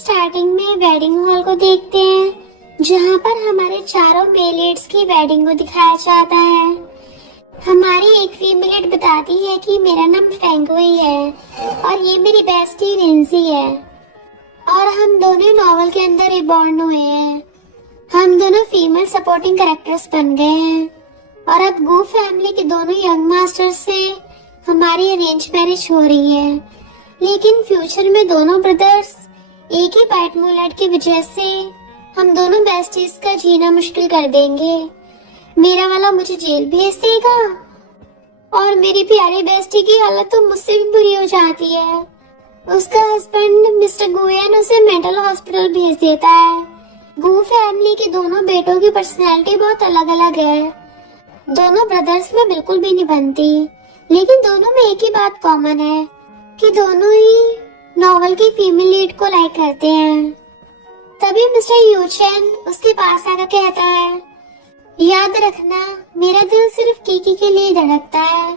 Starting में wedding hall को देखते हैं जहाँ पर हमारे चारों मेलेड्स की वेडिंग को दिखाया जाता है। हमारी एक फीमेल बताती है कि मेरा नाम फेंगुई है और ये मेरी बेस्टी लिंसी है और हम दोनों नॉवल के अंदर रिबॉर्न हुए हैं। हम दोनों फीमेल सपोर्टिंग कैरेक्टर्स बन गए हैं और अब गू फैमिली के दोनों यंग मास्टर्स से हमारी अरेंज मैरिज हो रही है। लेकिन फ्यूचर में दोनों ब्रदर्स एक ही पैट मुलेट की वजह से हम दोनों बेस्टीज का जीना मुश्किल कर देंगे। मेरा वाला मुझे जेल भेज देगा और मेरी प्यारी बेस्टी की हालत तो मुझसे भी बुरी हो जाती है। उसका हस्बैंड मिस्टर गुयन उसे मेंटल हॉस्पिटल भेज देता है। गू फैमिली के दोनों बेटों की पर्सनैलिटी बहुत अलग अलग है। दोनों ब्रदर्स में बिल्कुल भी नहीं बनती, लेकिन दोनों में एक ही बात कॉमन है कि दोनों ही नॉवल की फीमेल लीड को लाइक करते हैं। तभी मिस्टर यूचेन उसके पास आकर कहता है, याद रखना मेरा दिल सिर्फ कीकी के लिए धड़कता है।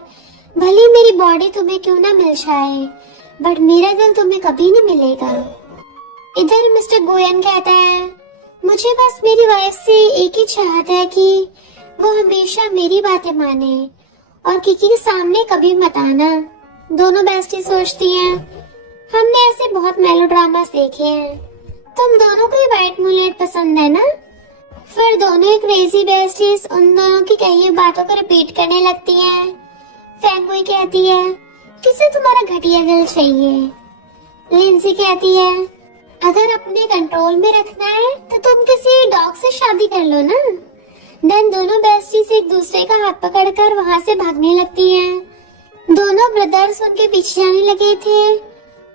भले मेरी बॉडी तुम्हें क्यों ना मिल जाए, बट मेरा दिल तुम्हें कभी नहीं मिलेगा। इधर मिस्टर गोयन कहता है, मुझे बस मेरी वाइफ से एक ही चाहत है कि वो हमेशा मेरी बातें माने और कीकी के सामने कभी मत आना। दोनों बेस्टी सोचती हैं, हमने ऐसे बहुत मेलोड्रामास देखे हैं, तुम दोनों को ही वाइट मुलेट पसंद है ना? फिर दोनों क्रेजी बेस्टीज उन दोनों की कही हुई बातों को रिपीट करने लगती हैं। फेंगुई कहती है, किसे तुम्हारा घटिया दिल चाहिए? लिंसी कहती है, अगर अपने कंट्रोल में रखना है तो तुम किसी डॉग से शादी कर लो ना। देन दोनों बेस्टीज एक दूसरे का हाथ पकड़कर वहां से भागने लगती हैं। दोनों ब्रदर्स उनके पीछे जाने लगे थे,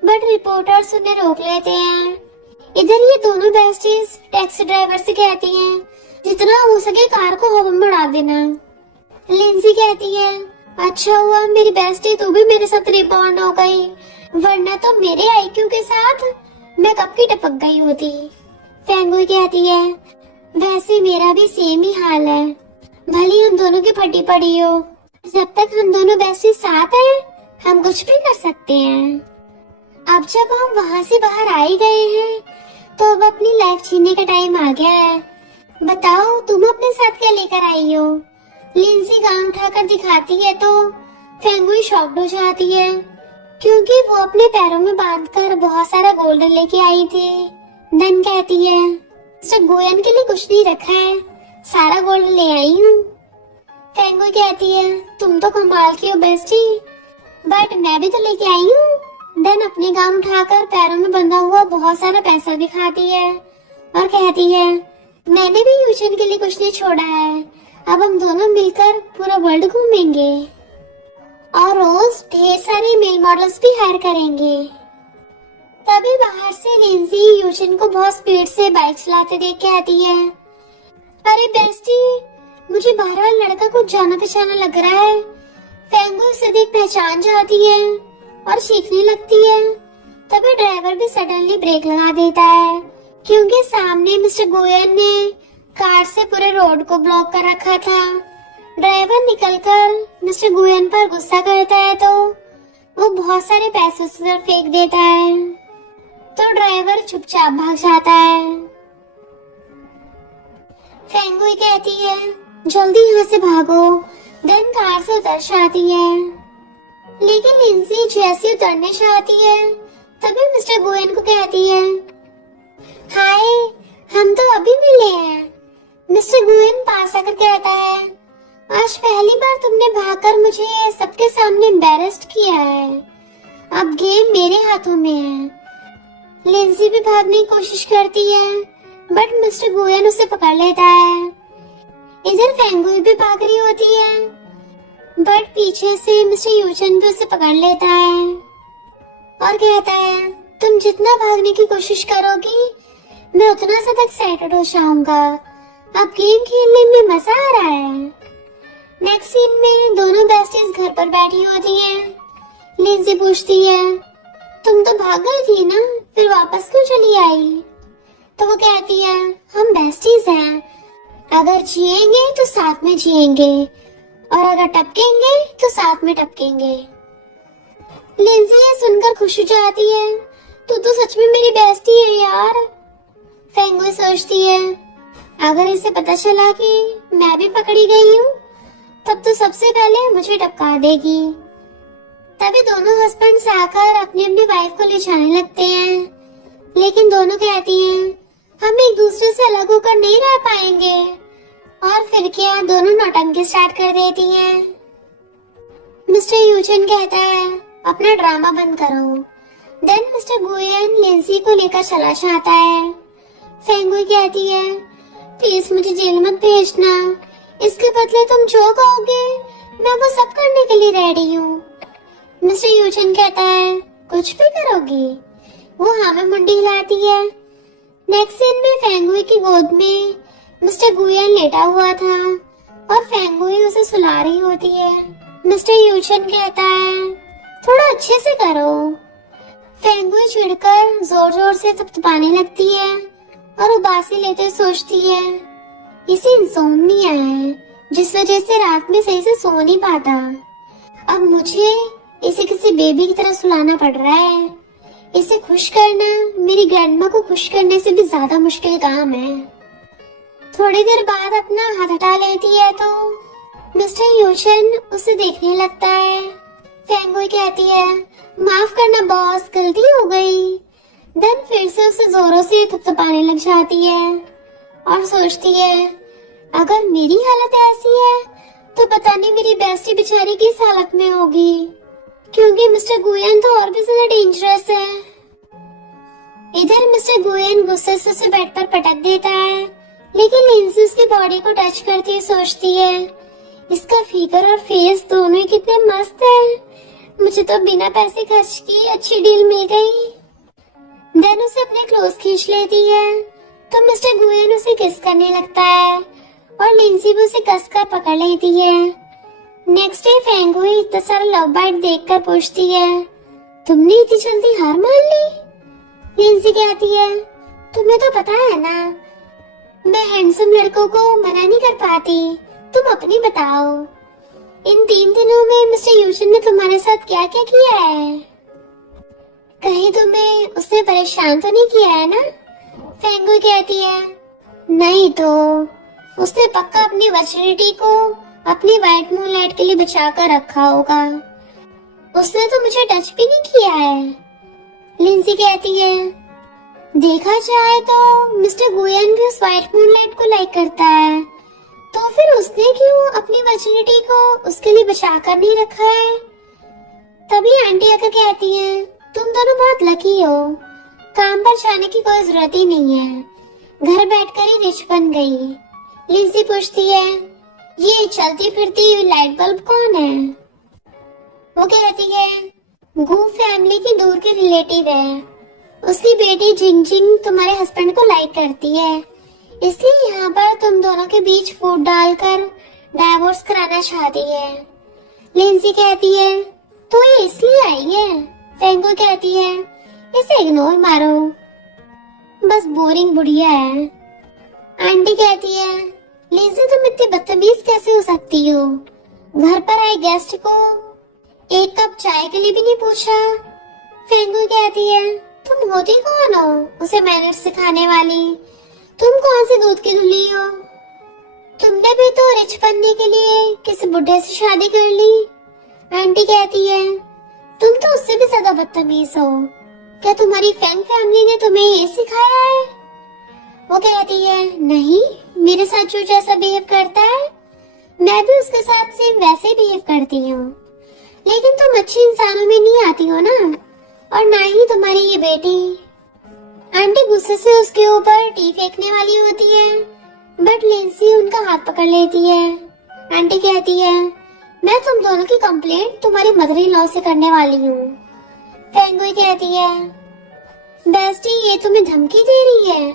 बट रिपोर्टर्स उन्हें रोक लेते हैं। इधर ये दोनों बेस्टीज टैक्सी ड्राइवर से कहती हैं, जितना हो सके कार को हवा बढ़ा देना। लिंसी कहती है, अच्छा हुआ मेरी बेस्टी तू भी मेरे साथ रिबॉन्ड हो गई, वरना तो मेरे आईक्यू के साथ मैं कब की टपक गई होती। फेंगुई कहती है, वैसे मेरा भी सेम ही हाल है, भली हम दोनों की फटी पड़ी हो, जब तक हम दोनों बेस्टी साथ हैं हम कुछ भी कर सकते हैं। अब जब हम वहाँ से बाहर आ ही गए हैं तो अब अपनी लाइफ जीने का टाइम आ गया है। बताओ तुम अपने साथ क्या लेकर आई हो? लिंसी गाउन उठाकर दिखाती है तो फेंगुई शॉक्ड हो जाती है, क्योंकि वो अपने पैरों में बांधकर बहुत सारा गोल्ड लेके आई थी। देन कहती है, मिस्टर गोयन के लिए कुछ नहीं रखा है, सारा गोल्ड ले आई हूँ। फेंगुई कहती है, तुम तो कमाल की हो बेस्टी, बट मैं भी तो लेके आई हूँ। देन अपनी गाउन उठाकर पैरों में बंधा हुआ बहुत सारा पैसा दिखाती है और कहती है, मैंने भी यूचन के लिए कुछ नहीं छोड़ा है, अब हम दोनों मिलकर पूरा वर्ल्ड घूमेंगे और रोज ढेर सारे मेल मॉडल्स भी हायर करेंगे। तभी बाहर से लिंसी यूचन को बहुत स्पीड से बाइक चलाते देख के आती है, अरे बेस्टी मुझे बाहर वाला लड़का कुछ जाना पहचाना लग रहा है। फेंगुई उसे देख पहचान जाती है और चीखने लगती है। तभी ड्राइवर भी सडनली ब्रेक लगा देता है, क्योंकि सामने मिस्टर गोयन ने कार से पूरे रोड को ब्लॉक कर रखा था। ड्राइवर निकलकर मिस्टर गोयन पर गुस्सा करता है तो वो बहुत सारे पैसे उस तरफ फेंक देता है, तो ड्राइवर चुपचाप भाग जाता है। फेंगुई कहती है, जल्दी यहाँ से भागो। देन कार से उतर जाती है, लेकिन लिंसी जैसे उतरने चाहती है तभी मिस्टर गोयन को कहती है, हाय हम तो अभी मिले हैं। मिस्टर गोयन पास आकर कहता है, आज पहली बार तुमने भागकर मुझे सबके सामने एम्बैरेस्ड किया है, अब गेम मेरे हाथों में है। लिंसी भी भागने की कोशिश करती है, बट मिस्टर गोयन उसे पकड़ लेता है। इधर फेंगुई भी भाग रही होती है, बट पीछे से मिस्टर यूचन भी उसे पकड़ लेता है और कहता है, तुम जितना भागने की कोशिश करोगी मैं उतना ज्यादा एक्साइटेड हो जाऊंगा, अब गेम खेलने में मजा आ रहा है। नेक्स्ट सीन में दोनों बेस्टीज घर पर बैठी होती हैं। लिंसी पूछती है, तुम तो भाग गई थी ना, फिर वापस क्यों चली आई? तो वो कहती है, हम बेस्टीज हैं, अगर जिएंगे तो साथ में जिएंगे और अगर टपकेंगे तो साथ में टपकेंगे। लिंसी ये सुनकर खुश हो जाती है तू तो सच में मेरी बेस्टी है यार, फेंगुई सोचती है। अगर इसे पता चला कि मैं भी पकड़ी गई हूँ तब तो सबसे पहले मुझे टपका देगी। तभी दोनों हस्बैंड्स आकर अपनी अपनी वाइफ को ले जाने लगते हैं, लेकिन दोनों कहती हैं हम एक दूसरे से अलग होकर नहीं रह पाएंगे। और फिर क्या, दोनों नौटंकी स्टार्ट कर देती हैं। मिस्टर यूचन कहता है अपना ड्रामा बंद करो। देन मिस्टर गुयन लिंसी को लेकर चला जाता है। फेंगुई कहती है प्लीज मुझे जेल मत भेजना, इसके बदले तुम जो कहोगे मैं वो सब करने के लिए रेडी हूँ। मिस्टर यूचन कहता है कुछ भी करोगी? वो हाँ में मुंडी हिलाती है। नेक्स्ट सीन में फेंगुई की गोद में मिस्टर गुयन लेटा हुआ था और फेंगुई उसे सुला रही होती है। मिस्टर यूचन कहता है थोड़ा अच्छे से करो। फेंगुई चिढ़कर जोर जोर से थपथपाने लगती है और उबासी लेते सोचती है इसे इंसोम्निया है, जिस वजह से रात में सही से सो नहीं पाता। अब मुझे इसे किसी बेबी की तरह सुलाना पड़ रहा है। इसे खुश करना मेरी ग्रैंडमा को खुश करने से भी ज्यादा मुश्किल काम है। थोड़ी देर बाद अपना हाथ हटा लेती है तो मिस्टर यूचन उसे देखने लगता है। फेंगुई कहती है माफ करना बॉस, गलती हो गई। देन फिर से उसे जोरों से थपथपाने लग जाती है और सोचती है अगर मेरी हालत ऐसी है तो पता नहीं मेरी बेस्टी बेचारी किस हालत में होगी, क्योंकि मिस्टर गुयन तो और भी ज्यादा डेंजरस है। इधर मिस्टर गुयन गुस्से से उसे बेड पर पटक देता है, लेकिन लिंसी उसकी बॉडी को टच करती हुई सोचती है इसका फिगर और फेस दोनों ही कितने मस्त है, मुझे तो बिना पैसे खर्च की अच्छी डील मिल गई। देन उसे अपने क्लोज खींच लेती है तो मिस्टर गुयन उसे किस करने लगता है और लिंसी भी उसे कसकर पकड़ लेती है। नेक्स्ट डे फेंगुई इतना सारा लव बाइट देखकर पूछती है तुमने इतनी जल्दी हार मान ली? लिंसी कहती है तुम्हें तो पता है ना मैं हैंडसम लड़कों को मना नहीं कर पाती, तुम अपनी बताओ। इन 3 दिनों में मिस्टर यूचन ने तुम्हारे साथ क्या क्या किया है? कहीं तुम्हें उसने परेशान तो नहीं किया है ना? फेंगुई कहती है नहीं तो उसने पक्का अपनी वर्जिनिटी को अपनी व्हाइट मूनलाइट के लिए बचा कर रखा होगा, उसने तो मुझे टच भी नहीं किया है। लिंसी कहती है देखा जाए तो मिस्टर गुयन भी उस व्हाइट मूनलाइट को लाइक करता है, तो फिर उसने क्यों अपनी वर्जिनिटी को उसके लिए बचा कर नहीं रखा है? तभी आंटी आकर कहती है तुम दोनों बहुत लकी हो, काम पर जाने की कोई जरूरत ही नहीं है, घर बैठकर ही रिच बन गई। लिंसी पूछती है ये चलती फिरती लाइट बल्ब कौन है? वो कहती है गू फैमिली की दूर की रिलेटिव है, उसकी बेटी जिंग जिंग तुम्हारे हस्बैंड को लाइक करती है, इसलिए यहाँ पर तुम दोनों के बीच फूट डालकर डाइवोर्स कराना चाहती है। लिंसी कहती है तो ये इसलिए आई है? फेंगुई कहती है इसे इग्नोर मारो, बस बोरिंग बुढ़िया है। आंटी कहती है लिंसी तुम इतनी बदतमीज कैसे हो सकती हो, घर पर आए गेस्ट को एक कप चाय के लिए भी नहीं पूछा। फेंगुई कहती है तुम होती कौन हो उसे मैनर्स सिखाने वाली, तुम कौन सी दूध की धुली हो? तुमने भी तो रिच बनने के लिए किसी बुढ़े से शादी कर ली। आंटी कहती है तुम तो उससे भी ज्यादा बदतमीज हो, क्या तुम्हारी फैंग फैमिली ने तुम्हें ये सिखाया है? वो कहती है नहीं, मेरे साथ जो जैसा बिहेव करता है मैं भी उसके साथ सेम वैसे बिहेव करती हूँ, लेकिन तुम अच्छे इंसानों में नहीं आती हो ना, और ना ही तुम्हारी ये बेटी। आंटी गुस्से से उसके ऊपर टी फेंकने वाली होती है, बट लिंसी उनका हाथ पकड़ लेती है। आंटी कहती है मैं तुम दोनों की कंप्लेंट तुम्हारी मदर इन लॉ से करने वाली हूँ। फेंगुई कहती है बेस्टी ये तुम्हें धमकी दे रही है?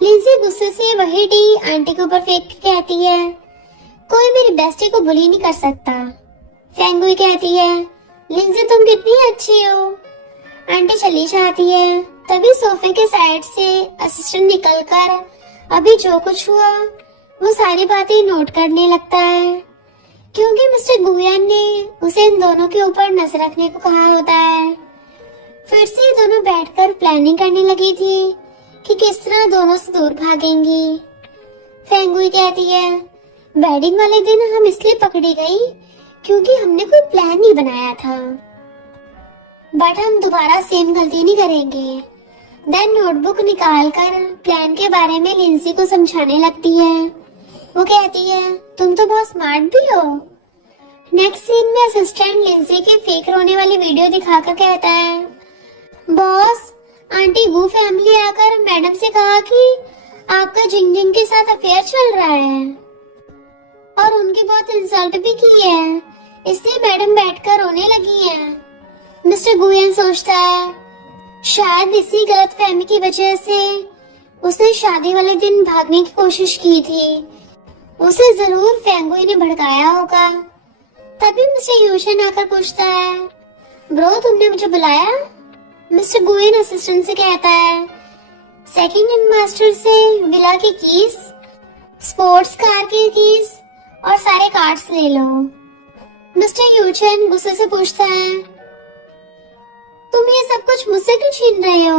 लिंसी गुस्से से वही टी आंटी के ऊपर फेंक के कहती है कोई मेरी बेस्टी को बुली नहीं कर सकता। फेंगुई कहती है लिंसी तुम कितनी अच्छी हो। आंटी चली जाती है, तभी सोफे के साइड से असिस्टेंट निकलकर अभी जो कुछ हुआ वो सारी बातें नोट करने लगता है, क्योंकि मिस्टर गुयन ने उसे इन दोनों के ऊपर नजर रखने को कहा होता है। फिर से दोनों बैठकर प्लानिंग करने लगी थी कि किस तरह दोनों से दूर भागेंगी। फेंगुई कहती है, वेडिंग वाले दिन हम इसलिए पकड़ी गई क्योंकि हमने कोई प्लान नहीं बनाया था, बट हम दोबारा सेम गलती नहीं करेंगे। देन नोटबुक निकालकर प्लान के बारे में लिंसी को समझाने लगती है। वो कहती है, तुम तो बहुत स्मार्ट भी हो। नेक्स्ट सीन में असिस्टेंट लिंसी की फेक रोने वाली वीडियो दिखाकर कहता है, बॉस, आंटी गू फैमिली आकर मैडम से कहा कि आपका जिंग जिंग के साथ अफेयर चल रहा है और उनकी बहुत इंसल्ट भी की है, इसलिए मैडम बैठकर रोने लगी हैं। मिस्टर गुयन सोचता है, शायद इसी गलतफहमी की वजह से उसने शादी वाले दिन भागने की कोशिश की थी। उसे जरूर फेंगुई ने भड़काया होगा। तभी मिस्टर यूशन आकर पूछता है, ब्रो तुमने मुझे बुलाया? मिस्टर गुयन असिस्टेंट से कहता है, सेकंड हैंड मास्टर से विला की कीज, स्पोर्ट्स कार की कीज और सारे कार्ड्स ले लो। मिस्टर यूशन गुस्से से पूछता है, तुम ये सब कुछ मुझसे क्यों छीन रहे हो?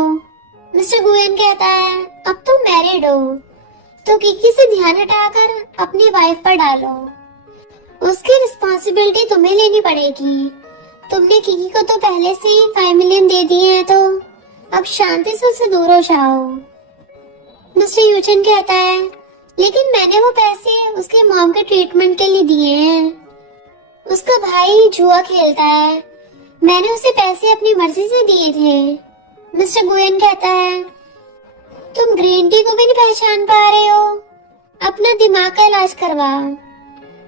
मिस्टर गुयन कहता है, अब तुम मैरिड हो तो किकी से ध्यान हटाकर अपनी वाइफ पर डालो। उसकी रिस्पॉन्सिबिलिटी तुम्हें लेनी पड़ेगी। तुमने किकी को तो पहले से ही 5 मिलियन दे दिए हैं, तो अब शांति से उससे दूर हो जाओ। मिस्टर यूचन कहता है, लेकिन मैंने वो पैसे उसके मॉम के ट्रीटमेंट के लिए दिए हैं। उसका भाई जुआ खेलता है, मैंने उसे पैसे अपनी मर्जी से दिए थे। मिस्टर गुयन कहता है, तुम ग्रीन टी को भी नहीं पहचान पा रहे हो, अपना दिमाग का इलाज करवा।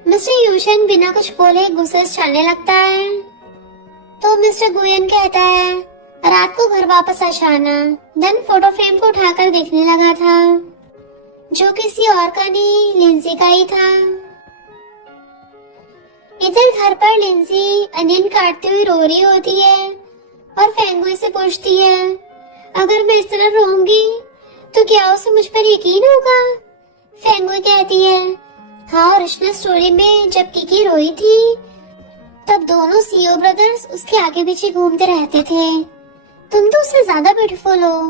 मिस्टर यूशन बिना कुछ बोले गुस्से से चलने लगता है। तो मिस्टर गुयन कहता है, रात को घर वापस आ जाना। देन फोटो फ्रेम को उठाकर देखने लगा था, जो किसी और का नहीं लिंसी का ही था। इधर घर पर लिंसी अनियन काटती हुई रो रही होती है और फेंगुई से पूछती है, अगर मैं इस तरह रोऊंगी तो क्या उसे मुझ पर यकीन होगा? फेंगुई कहती है, हाँ, ओरिजिनल स्टोरी में जब किकी रोई थी तब दोनों सीओ ब्रदर्स उसके आगे पीछे घूमते रहते थे। तुम तो उससे ज्यादा ब्यूटीफुल हो।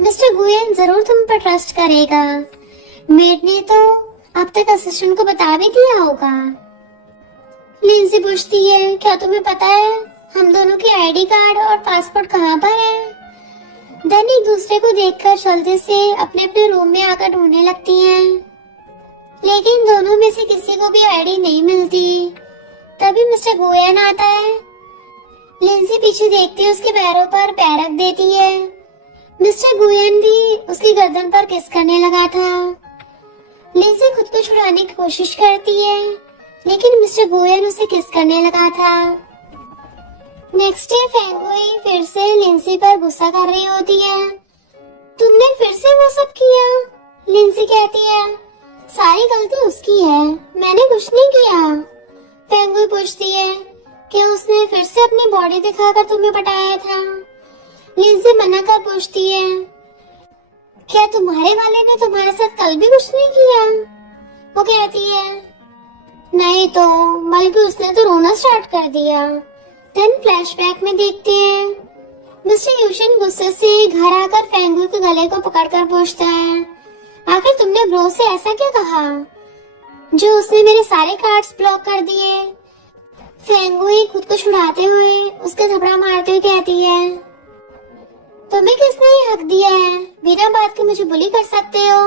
मिस्टर गुयन जरूर तुम पर ट्रस्ट करेगा। मेड ने तो अब तक असिस्टेंट को बता भी दिया होगा। लिंसी पूछती है, क्या तुम्हें पता है हम दोनों की आईडी कार्ड और पासपोर्ट कहाँ पर है? देन एक दूसरे को देखकर जल्दी से अपने अपने रूम में आकर ढूंढने लगती हैं, लेकिन दोनों में से किसी को भी आईडी नहीं मिलती। तभी मिस्टर गुयन आता है। लिंसी पीछे देखती है, उसके पैरों पर पैर रख देती है। मिस्टर गुयन भी उसकी गर्दन पर किस करने लगा था। लिंसी खुद को छुड़ाने की कोशिश करती है, लेकिन मिस्टर गुयन उसे किस करने लगा था। नेक्स्ट डे फेंगुई फिर से लिंसी पर गुस्सा कर रही होती है। तुमने फिर से वो सब किया? लिंसी कहती है, सारी गलती उसकी है, मैंने कुछ नहीं किया। फेंगुई पूछती है कि उसने फिर से अपनी बॉडी दिखाकर तुम्हें पटाया था। लिंसी मना कर पूछती है, क्या तुम्हारे वाले ने तुम्हारे साथ कल भी कुछ नहीं किया? वो कहती है, नहीं तो, बल्कि उसने तो रोना स्टार्ट कर दिया। देन फ्लैशबैक में देखते हैं, मिस्टर यूशन गुस्से से घर आकर फेंगुई के गले को पकड़कर पूछता है, आखिर तुमने ब्रो से ऐसा क्या कहा जो उसने मेरे सारे कार्ड्स ब्लॉक कर दिए? फेंगुई खुद को छुड़ाते हुए उसका थपड़ा मारते हुए कहती है, तुम्हें किसने ये हक दिया है बिना बात के मुझे बुली कर सकते हो?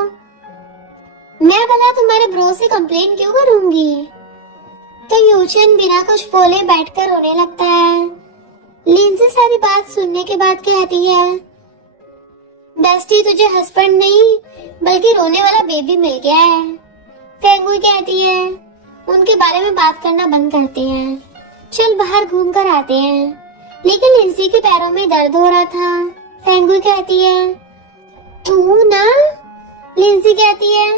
मैं भला तुम्हारे ब्रो से कंप्लेन क्यों करूंगी? तो यूचन बिना कुछ बोले बैठकर रोने लगता है। लिंसी सारी बात सुनने के बाद कहती है, बेस्टी, तुझे हस्बैंड नहीं बल्कि रोने वाला बेबी मिल गया है। फेंगुई कहती है, उनके बारे में बात करना बंद करते हैं, चल बाहर घूम कर आते हैं। लेकिन लिंसी के पैरों में दर्द हो रहा था। फेंगुई कहती है, तू ना? लिंसी कहती है,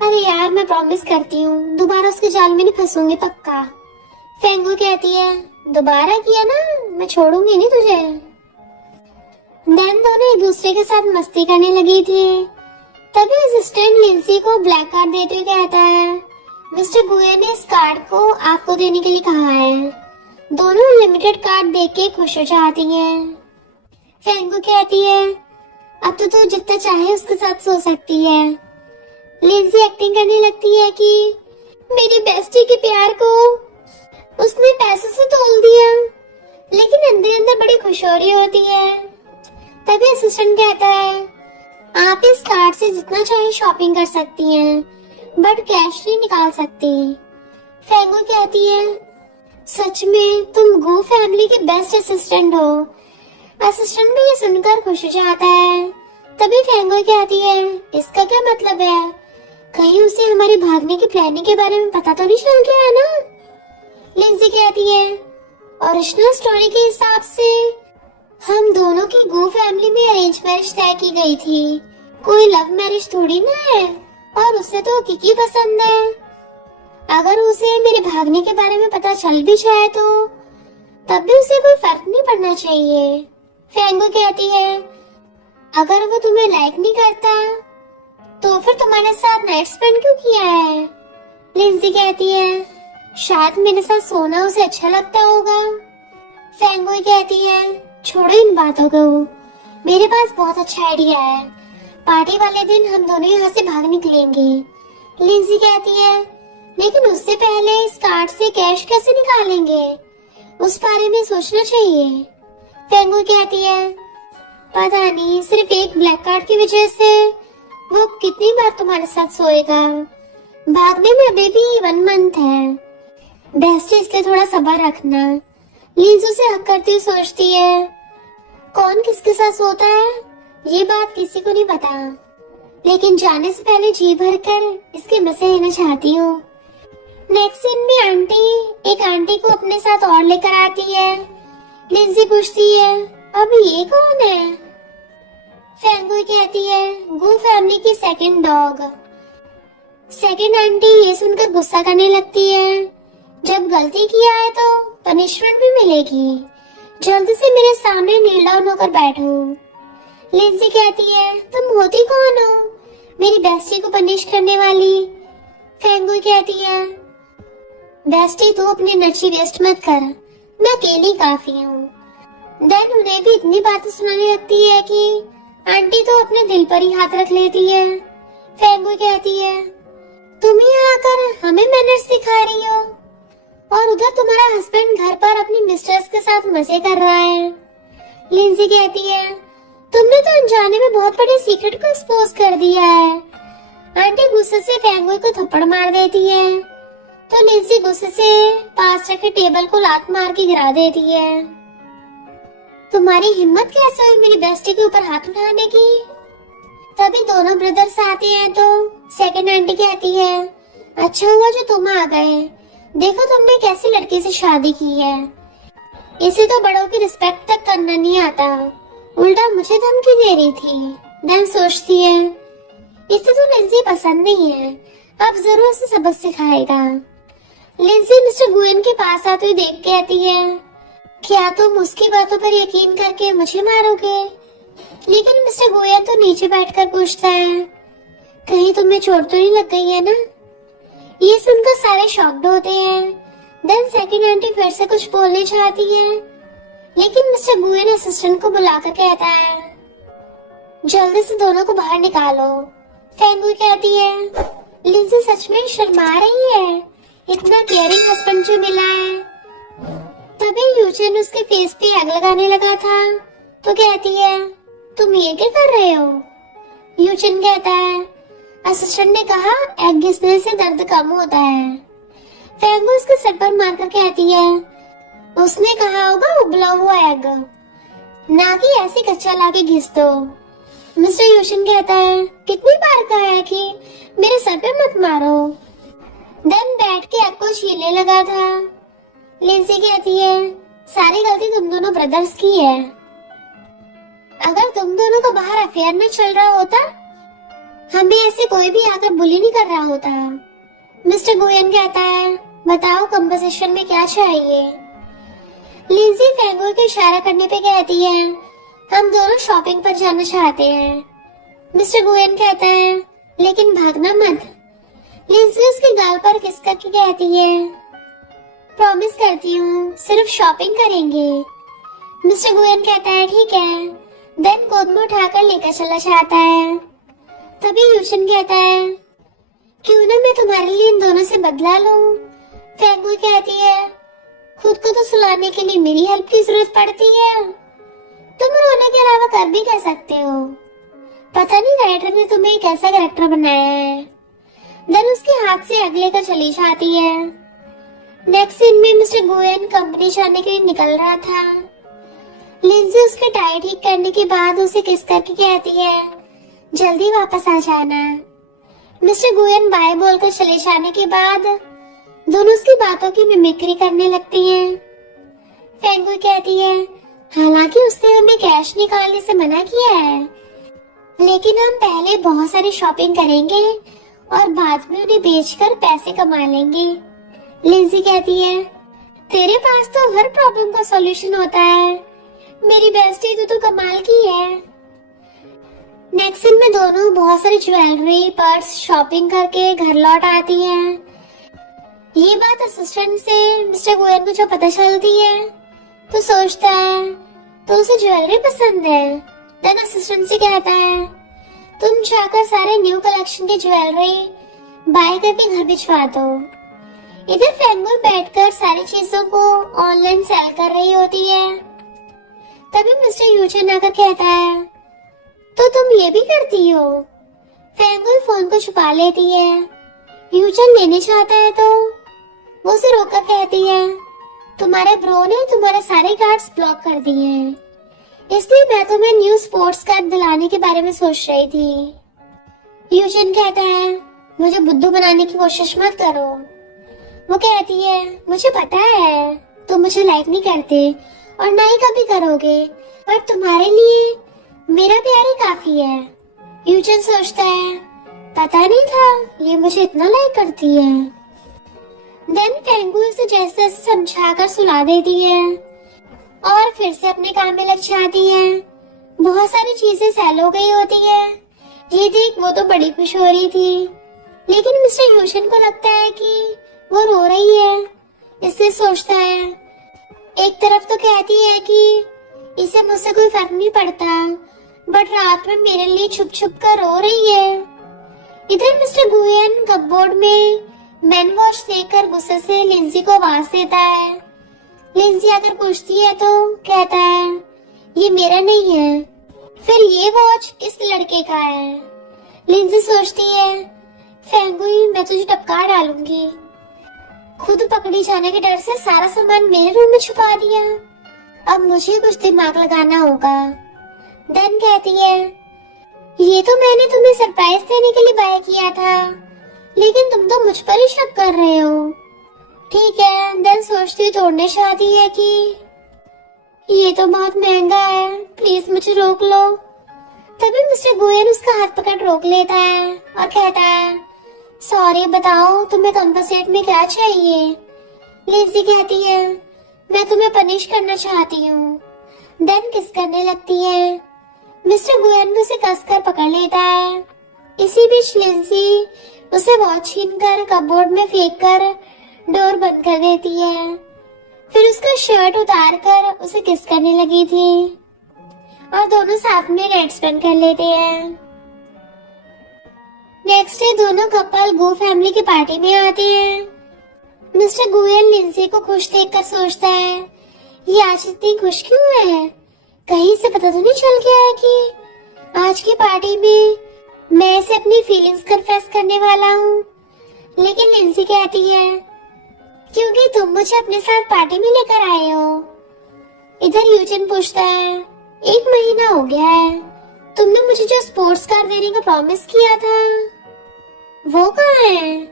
अरे यार, मैं प्रॉमिस करती हूँ दोबारा उसके जाल में नहीं फंसूंगी, पक्का। फेंगुई कहती है, दोबारा किया ना, मैं छोड़ूंगी नहीं तुझे। देन दोनों एक दूसरे के साथ मस्ती करने लगी थी। तभी असिस्टेंट लिंसी को ब्लैक कार्ड देते हुए कहता है, मिस्टर गुयन ने इस कार्ड को आपको देने के लिए कहा है। दोनों लिमिटेड कार्ड देख के खुश हो जाती हैं। फेंगू कहती है अब तो तू जितना चाहे उसके साथ सो सकती है। लिंजी एक्टिंग करने लगती है कि मेरी बेस्टी के प्यार को उसने पैसों से तोल दिया, लेकिन अंदर अंदर बड़ी खुश हो रही होती है। तभी असिस्टेंट कहता है आप इस कार्ड से जितना चाहे शॉपिंग कर सकती हैं, बट कैश नहीं निकाल सकती। फेंगू कहती है सच में तुम गू फैमिली के बेस्ट असिस्टेंट हो। असिस्टेंट भी ये सुनकर खुश हो जाता है। तभी फेंगू कहती है इसका क्या मतलब है, कहीं उसे हमारे भागने की प्लानिंग के बारे में पता तो नहीं चल गया है ना। लिंजी कहती है ओरिजिनल स्टोरी के हिसाब से हम दोनों की गो फैमिली में अरेंज मैरिज तय की गई थी, कोई लव मैरिज थोड़ी ना है। और उसे तो किकी पसंद है, अगर उसे मेरे भागने के बारे में पता चल भी जाए तो तब भी उसे कोई फर्क नहीं पड़ना चाहिए। फेंगू कहती है अगर वो तुम्हें लाइक नहीं करता तो फिर तुम्हारे साथ नाइट स्पेंड क्यों किया है। लिंजी कहती है शायद मेरे साथ सोना उसे अच्छा लगता होगा। फेंगू कहती है छोड़ो इन बातों को, मेरे पास बहुत अच्छा आइडिया है, पार्टी वाले दिन हम दोनों यहाँ से भाग निकलेंगे। लिंजी कहती है लेकिन उससे पहले इस कार्ड से कैश कैसे निकालेंगे, उस बारे में सोचना चाहिए। फेंगू कहती है पता नहीं, सिर्फ एक ब्लैक कार्ड की वजह से वो कितनी बार तुम्हारे साथ सोएगा, भागने में अभी भी 1 मंथ है, बेस्ट है इसलिए थोड़ा सब्र रखना। लिंजू से हक करती हुई सोचती है कौन किसके साथ सोता है ये बात किसी को नहीं पता, लेकिन जाने से पहले जी भर कर इसके मजे लेना चाहती हूँ। नेक्स्ट सीन में एक आंटी को अपने साथ और लेकर आती है। लिंजी पूछती है अब ये कौन है। फेंगू कहती है गू फैमिली की सेकंड डॉग। सेकंड आंटी ये सुनकर गुस्सा करने लगती है जब गलती किया है तो पनिशमेंट भी मिलेगी, जल्दी से मेरे सामने नील डाउन होकर बैठो। लिंजी कहती है तुम होती कौन हो मेरी बेस्टी को पनिश करने वाली। फेंगू कहती है बेस्टी तू अपनी एनर्जी वेस्ट मत कर, मैं अकेली काफी हूँ। देन उन्हें भी इतनी बातें सुनाने लगती है कि आंटी तो अपने दिल पर ही हाथ रख लेती है। फेंगू कहती है तुम यहाँ आकर हमें मैनर्स सिखा रही हो और उधर तुम्हारा हस्बैंड घर पर अपनी मिस्ट्रेस के साथ मजे कर रहा है। लिंजी कहती है तुमने तो अनजाने में बहुत बड़े सीक्रेट को एक्सपोज कर दिया है। आंटी गुस्से से फेंगू को थप्पड़ मार देती है तो लिंजी गुस्से से पास रखे टेबल को लात मार के गिरा देती है। तुम्हारी हिम्मत कैसे हुई मेरी बेस्टी के ऊपर हाथ उठाने की। तभी दोनों ब्रदर्स आते हैं तो सेकंड आंटी कहती है अच्छा हुआ जो तुम आ गए, देखो तुमने कैसी लड़की से शादी की है, इसे तो बड़ों की रिस्पेक्ट तक करना नहीं आता, उल्टा मुझे धमकी दे रही थी। देन सोचती है इसे तो लिंजी पसंद नहीं है, अब जरूर उसे सबक सिखाएगा। लिंजी मिस्टर गुएन के पास आते हुए देख के कहती है क्या तुम उसकी बातों पर यकीन करके मुझे मारोगे। लेकिन मिस्टर गुएन तो नीचे बैठकर पूछता है कहीं तुम्हें चोट तो नहीं लग गई है ना। ये सुनकर सारे शॉक्ड होते हैं। देन सेकंड आंटी फिर से कुछ बोलने चाहती है लेकिन मिस्टर गुएन असिस्टेंट को बुलाकर कहता है जल्दी से दोनों को बाहर निकालो। फेंगू कहती है लिंजी सच में शर्मा रही है, इतना केयरिंग हस्बैंड जो मिला है। तभी यूचन उसके फेस पे आग लगाने लगा था तो कहती है तुम ये क्या कर रहे हो। यूचन कहता है असिस्टेंट ने कहा एग घिसने से दर्द कम होता है। फेंगू उसके सर पर मारकर कहती है उसने कहा होगा उबला हुआ एग, ना कि ऐसे कच्चा लाके घिस दो। मिस्टर यूशन कहता है कितनी बार कहा है कि मेरे सर पे मत मारो। देन बैठ के एग को छीलने लगा था। लिंजी कहती है सारी गलती तुम दोनों ब्रदर्स की है, अगर तुम दोनों को बाहर अफेयर न चल रहा होता हमें ऐसे कोई भी आकर बुली नहीं कर रहा होता। मिस्टर गुएन कहता है बताओ कंपोजिशन में क्या चाहिए। लिंजी फेंगू के इशारा करने पे कहती है हम दोनों शॉपिंग पर जाना चाहते हैं। मिस्टर गुएन कहता है लेकिन भागना मत। लिंजी उसके गाल पर किस करके कहती है प्रॉमिस करती हूँ सिर्फ शॉपिंग करेंगे। मिस्टर गुएन कहता है ठीक है, देन गोद में उठाकर लेकर चला जाता है। तभी यूशन कहता है, क्यों ना मैं तुम्हारे लिए इन दोनों से बदला लूं। फेंगुई कहती है, खुद को तो सुलाने के लिए मेरी हेल्प की जरूरत पड़ती है, तुम रोने के अलावा कर भी कह सकते हो। पता नहीं राइटर ने तुम्हें एक ऐसा कैरेक्टर बनाया है। देन उसके हाथ से अगले का चली जाती है। नेक्स्ट सीन में मिस्टर गुएन कंपनी जाने के लिए निकल रहा था। लिंजी उसके टाई ठीक करने के बाद उसे किस करके कहती है, जल्दी वापस आ जाना। मिस्टर गुएन बाय बोलकर चले जाने के बाद दोनों उसकी बातों की मिमिक्री करने लगती हैं। फेंगुई कहती है, हालांकि उसने हमें कैश निकालने से मना किया है, लेकिन हम पहले बहुत सारी शॉपिंग करेंगे और बाद में उन्हें बेचकर पैसे कमा लेंगे। लिंजी कहती है, तेरे पास तो हर प्रॉब्लम का सॉल्यूशन होता है, मेरी बेस्टी तो कमाल की है। नेक्स्ट दिन में दोनों बहुत सारी ज्वेलरी पर्स शॉपिंग करके घर लौट आती हैं। ये बात असिस्टेंट से मिस्टर गुएन को जो पता चलती है तो सोचता है तो उसे ज्वेलरी पसंद है। देन असिस्टेंट से कहता है, तुम जाकर सारे न्यू कलेक्शन की ज्वेलरी बाय करके घर भिजवा दो। इधर फेंगुई बैठकर सारी चीजों को ऑनलाइन सेल कर रही होती है। तभी मिस्टर यूचन आकर कहता है, तो तुम ये भी करती हो। फेंगुई फोन को छुपा लेती है। यूचन लेने चाहता है तो वो उसे रोककर कहती है, तुम्हारे ब्रो ने तुम्हारे सारे कार्ड्स ब्लॉक कर दिए हैं, इसलिए मैं तुम्हें न्यू स्पोर्ट्स कार्ड दिलाने के बारे में सोच रही थी। यूजन कहता है, मुझे बुद्धू बनाने की कोशिश मत करो। वो कहती है, मुझे पता है तुम मुझे लाइक नहीं करते और ना ही कभी करोगे, पर तुम्हारे लिए मेरा प्यार ही काफी है। यूजन सोचता है, पता नहीं था ये मुझे इतना लाइक करती है। देन फेंगुई उसे जैसे समझाकर सुला देती है और फिर से अपने काम में लग जाती है। बहुत सारी चीजें सेल हो गई होती है। ये देख वो तो बड़ी खुश हो रही थी, लेकिन मिस्टर यूशन को लगता है कि वो रो रही है। इससे सोचता है, एक तरफ तो कहती है कि इसे मुझसे कोई फर्क नहीं पड़ता, बट रात में मेरे लिए छुप छुप कर रो रही है। इधर मिस्टर गुएन कपबोर्ड में मैन वॉच देखकर गुस्से से लिंजी को आवाज देता है। लिंजी आकर पूछती है तो कहता है, ये मेरा नहीं है, फिर ये वॉच इस लड़के का है। लिंजी सोचती है, फेंगुई मैं तुझे टपका डालूंगी। खुद पकड़ी जाने के डर से सारा सामान मेरे रूम में छुपा दिया, अब मुझे कुछ दिमाग लगाना होगा। देन कहती है, ये तो मैंने तुम्हें सरप्राइज देने के लिए बाय किया था, लेकिन तुम तो मुझ पर ही शक कर रहे हो। ठीक है। देन सोचती तोड़ने चाहती है कि ये तो बहुत महंगा है, प्लीज मुझे रोक लो। तभी मिस्टर गुएन उसका हाथ पकड़ रोक लेता है और कहता है, सॉरी बताओ तुम्हें कंपनसेट में क्या चाहिए। लिज़ी कहती है, मैं तुम्हें पनिश करना चाहती हूँ। देन किस करने लगती है। मिस्टर गुएन भी उसे कसकर पकड़ लेता है। इसी बीच लिंसी उसे वॉच छीनकर कपबोर्ड में फेंककर डोर बंद कर देती है। फिर उसका शर्ट उतार कर उसे किस करने लगी थी और दोनों साथ में नाइट स्पेंड कर लेते हैं। नेक्स्ट डे दोनों कपल गो फैमिली की पार्टी में आते हैं। मिस्टर गुएन लिंसी को खुश देखकर सोचता है, ये आज इतनी खुश क्यों है? कहीं से पता तो नहीं चल गया है कि आज की पार्टी में मैं इसे अपनी फीलिंग्स कन्फेस करने वाला हूँ। लेकिन लिंसी कहती है, क्योंकि तुम मुझे अपने साथ पार्टी में लेकर आए हो। इधर यूजन पूछता है, 1 महीना हो गया है, तुमने मुझे जो स्पोर्ट्स कार देने का प्रॉमिस किया था वो कहाँ है?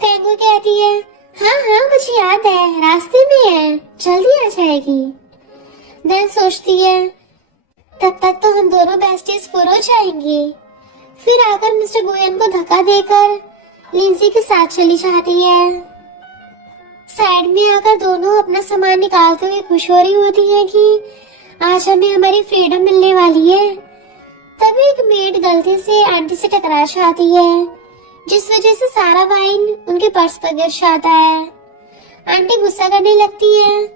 फेंगू कहती है, हाँ मुझे याद है, रास्ते में है, जल्दी आ जाएगी। देन सोचती है, तब तक तो हम दोनों बेस्टीज पूरे हो जाएंगी। फिर आकर मिस्टर गुएन को धक्का देकर लिंसी के साथ चली जाती है। साइड में आकर दोनों अपना सामान निकालते हुए खुश हो रही होती है कि आज हमें हमारी फ्रीडम मिलने वाली है। तभी एक मेड गलती से आंटी से टकरा जाती है, जिस वजह से सारा वाइन उनके पर्स पर गिर जाता है। आंटी गुस्सा करने लगती है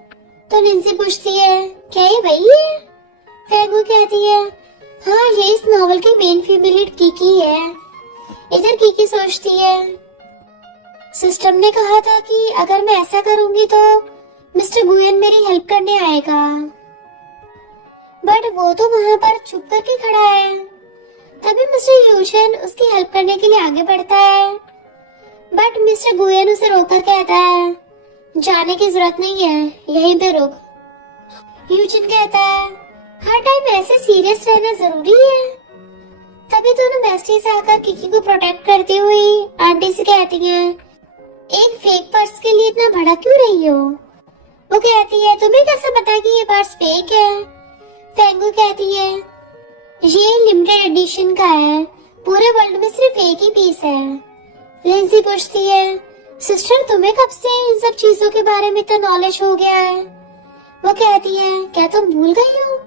तो लिंसी पूछती है, क्या ये वही है? फेंगू कहती है, हाँ, ये इस नॉवल की मेन फीमेल लीड कीकी है। इधर कीकी सोचती है, सिस्टम ने कहा था कि अगर मैं ऐसा करूंगी तो मिस्टर गुयन मेरी हेल्प करने आएगा, बट वो तो वहां पर चुप करके खड़ा है। तभी मिस्टर यूशन उसकी हेल्प करने के लिए आगे बढ़ता है, बट मिस्टर गुयन उसे रोककर कहता है, जाने की जरूरत नहीं है, यहीं पे रुक। यूजिन कहता है, हर टाइम ऐसे सीरियस रहना जरूरी है। तभी दोनों बेस्टीज आकर किकी को प्रोटेक्ट करती हुई आंटी से कहती हैं, एक फेक पर्स के लिए इतना भड़क क्यों रही हो? वो कहती है, तुम्हें कैसे पता कि ये पर्स फेक है? फेंगू कहती है, ये लिमिटेड एडिशन का है, पूरे वर्ल्ड में सिर्फ एक ही पीस है। लिंसी पूछती है, सिस्टर तुम्हें कब से इन सब चीजों के बारे में इतना नॉलेज हो गया है? वो कहती है, क्या तुम भूल गई हो?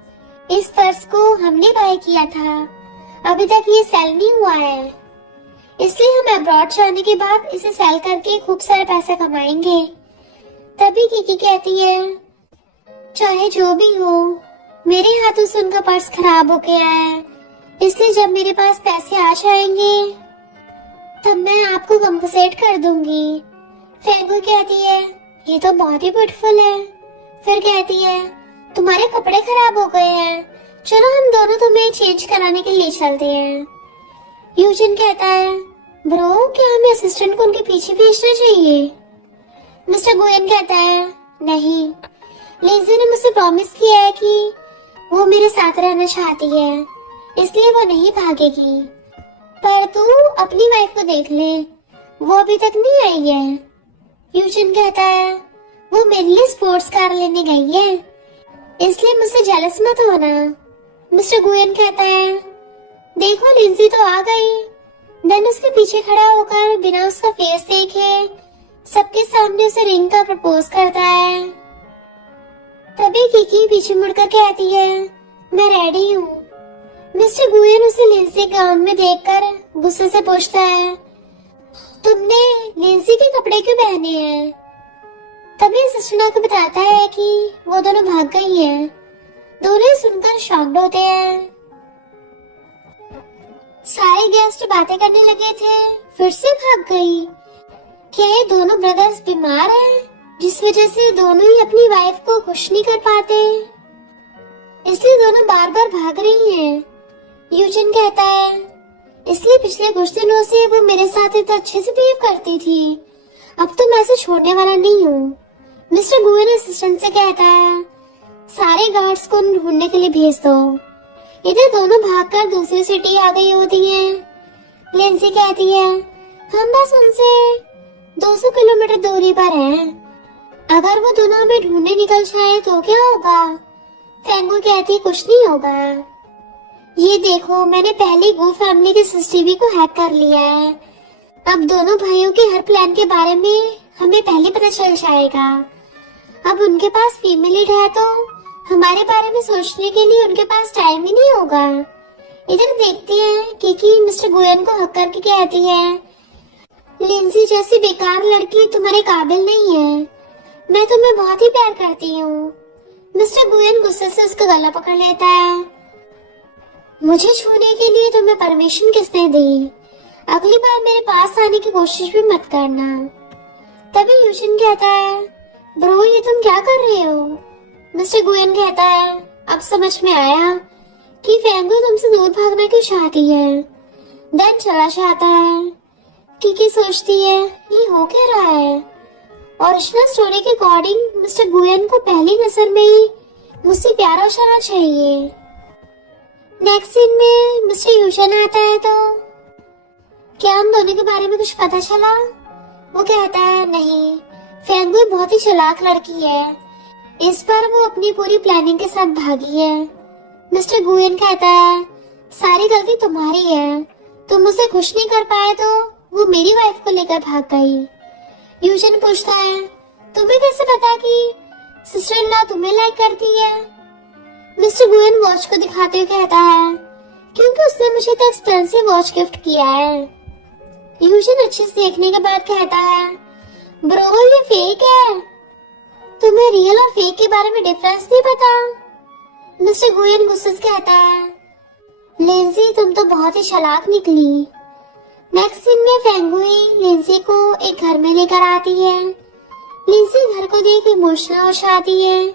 इस पर्स को हमने बाय किया था, अभी तक ये सेल नहीं हुआ है, इसलिए हम अब्रॉड जाने के बाद इसे सेल करके खूब सारे पैसे कमाएंगे। तभी किकी कहती है, चाहे जो भी हो, मेरे हाथों से उनका पर्स खराब हो गया है, इसलिए जब मेरे पास पैसे आ जाएंगे तब मैं आपको कंपनसेट कर दूंगी। फेंगू कहती है, ये तो बहुत ही ब्यूटीफुल है। फिर कहती है, तुम्हारे कपड़े खराब हो गए हैं, चलो हम दोनों तुम्हें चेंज कराने के लिए चलते हैं। यूजिन कहता है, ब्रो क्या हमें असिस्टेंट को उनके पीछे भेजना चाहिए? मिस्टर गुयन कहता है, नहीं, लेज़ी ने मुझसे प्रॉमिस किया है कि वो मेरे साथ रहना चाहती है, इसलिए वो नहीं भागेगी। पर तू अपनी वाइफ को देख ले, वो अभी तक नहीं आई है। यूजिन कहता है, वो मेरे लिए स्पोर्ट्स कार लेने गई है, इसलिए मुझसे जेलस मत होना। मिस्टर गुयन कहता है, देखो लिंसी तो आ गई। देन उसके पीछे खड़ा होकर बिना उसका फेस देखे सबके सामने उसे रिंग का प्रपोज करता है। तभी किकी पीछे मुड़कर कहती है, मैं रेडी हूँ। मिस्टर गुयन उसे लिंसी गाउन में देखकर गुस्से से पूछता है, तुमने लिंसी के कपड़े क्यों पहने हैं? तभी सिस्टर को बताता है कि वो दोनों भाग गई हैं। दोनों सुनकर शॉक्ड होते हैं। सारे गेस्ट बातें करने लगे थे, फिर से भाग गई। क्या ये दोनों ब्रदर्स बीमार हैं, जिस वजह से दोनों ही अपनी वाइफ को खुश नहीं कर पाते, इसलिए दोनों बार बार भाग रही हैं। यूजिन कहता है, इसलिए पिछले कुछ दिनों से वो मेरे साथ इतना अच्छे से बिहेव करती थी, अब तो मैं इसे छोड़ने वाला नहीं हूँ। मिस्टर गुयन असिस्टेंट से कहता है, सारे गार्ड्स को ढूंढने के लिए भेज दो। इधर दोनों भागकर दूसरी सिटी आ गई होती हैं। लिंसी कहती है, हम बस उनसे 200 किलोमीटर दूरी पर हैं, अगर वो दोनों हमें ढूंढने निकल जाए तो क्या होगा? फेंगू कहती, कुछ नहीं होगा। ये देखो, मैंने पहले गो फैमिली के सीसीटीवी को हैक कर लिया है, अब दोनों भाइयों के हर प्लान के बारे में हमें पहले पता चल जाएगा। अब उनके पास फीमेल लीड है तो हमारे बारे में सोचने के लिए उनके पास टाइम ही नहीं होगा। इधर देखते हैं कि मिस्टर गुयन को हक करके कहती है, लिंसी जैसी बेकार लड़की तुम्हारे काबिल नहीं है, मैं तुम्हें बहुत ही प्यार करती हूँ। मिस्टर गुयन गुस्से से उसका गला पकड़ लेता है, मुझे छूने के लिए तुम्हें परमिशन किसने दी? अगली बार मेरे पास आने की कोशिश भी मत करना। तभी यूजिन कहता है, ब्रो ये तुम क्या कर रहे हो? मिस्टर गुयन कहता है, अब समझ में आया कि फेंगू तुमसे दूर भागना क्यों चाहती है। देन चला जाता है। किकी सोचती है, ये हो क्या रहा है? ओरिजिनल स्टोरी के अकॉर्डिंग मिस्टर गुयन को पहली नजर में ही मुझसे प्यार हो जाना चाहिए। नेक्स्ट सीन में मिस्टर यूशन आता है तो क्या हम दोनों के बारे में कुछ पता चला? वो कहता है, नहीं, फेंगू बहुत ही चालाक लड़की है, इस बार वो अपनी पूरी प्लानिंग के साथ भागी है। मिस्टर गुयन कहता है, सारी गलती तुम्हारी है, तुम उसे खुश नहीं कर पाए तो वो मेरी वाइफ को लेकर भाग गई। यूजन पूछता है, तुम्हें कैसे पता कि सिस्टर इन लॉ तुम्हें लाइक करती है? मिस्टर गुयन वॉच को दिखाते हुए कहता है, क्योंकि उसने मुझे तो एक्सपेंसिव वॉच गिफ्ट किया है। यूजन अच्छे से देखने के बाद कहता है, ब्रो ये फेक है, तुम्हें रियल और फेक के बारे में डिफरेंस नहीं पता? मिस्टर गुयन गुस्से से कहता है, लिंजी तुम तो बहुत ही चालाक निकली। नेक्स्ट सीन में फेंगुई लिंजी को एक घर में लेकर आती है। लिंजी घर को देख इमोशनल हो जाती है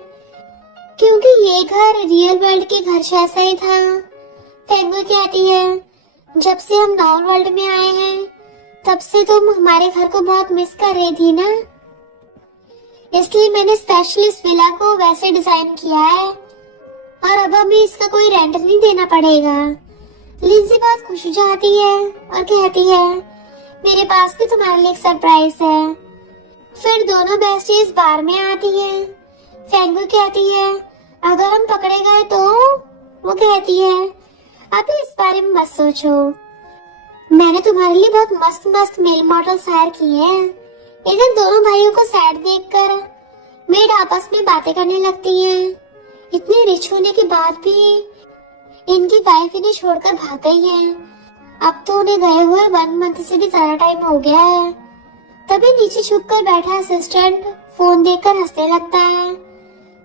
क्योंकि ये घर रियल वर्ल्ड के घर जैसा ही था। फेंगुई कहती है, जब से हम नॉर्मल वर्ल्ड में आए हैं तब से तुम हमारे घर को बहुत मिस कर रही थी ना, इसलिए मैंने स्पेशली इस विला को वैसे डिजाइन किया है और अब हमें इसका कोई रेंट नहीं देना पड़ेगा। लिंजी बहुत खुश हो जाती है और कहती है, मेरे पास भी तुम्हारे लिए एक सरप्राइज है। फिर दोनों बेस्टीज बार में आती हैं। फेंगुई कहती है, अगर हम पकड़े गए तो? वो कहती है, अभी इस बारे में मत सोचो, मैंने तुम्हारे लिए बहुत मस्त मस्त मेल मॉडल हायर किए हैं। इधर दोनों भाइयों को सैड देखकर मेड आपस में बातें करने लगती हैं। इतने रिच होने के बाद भी इनकी वाइफ इन्हें छोड़कर भाग गई है। अब तो उन्हें गए हुए 1 मंथ से भी ज्यादा टाइम हो गया है। तभी नीचे छुपकर बैठा असिस्टेंट फोन देखकर हंसने लगता है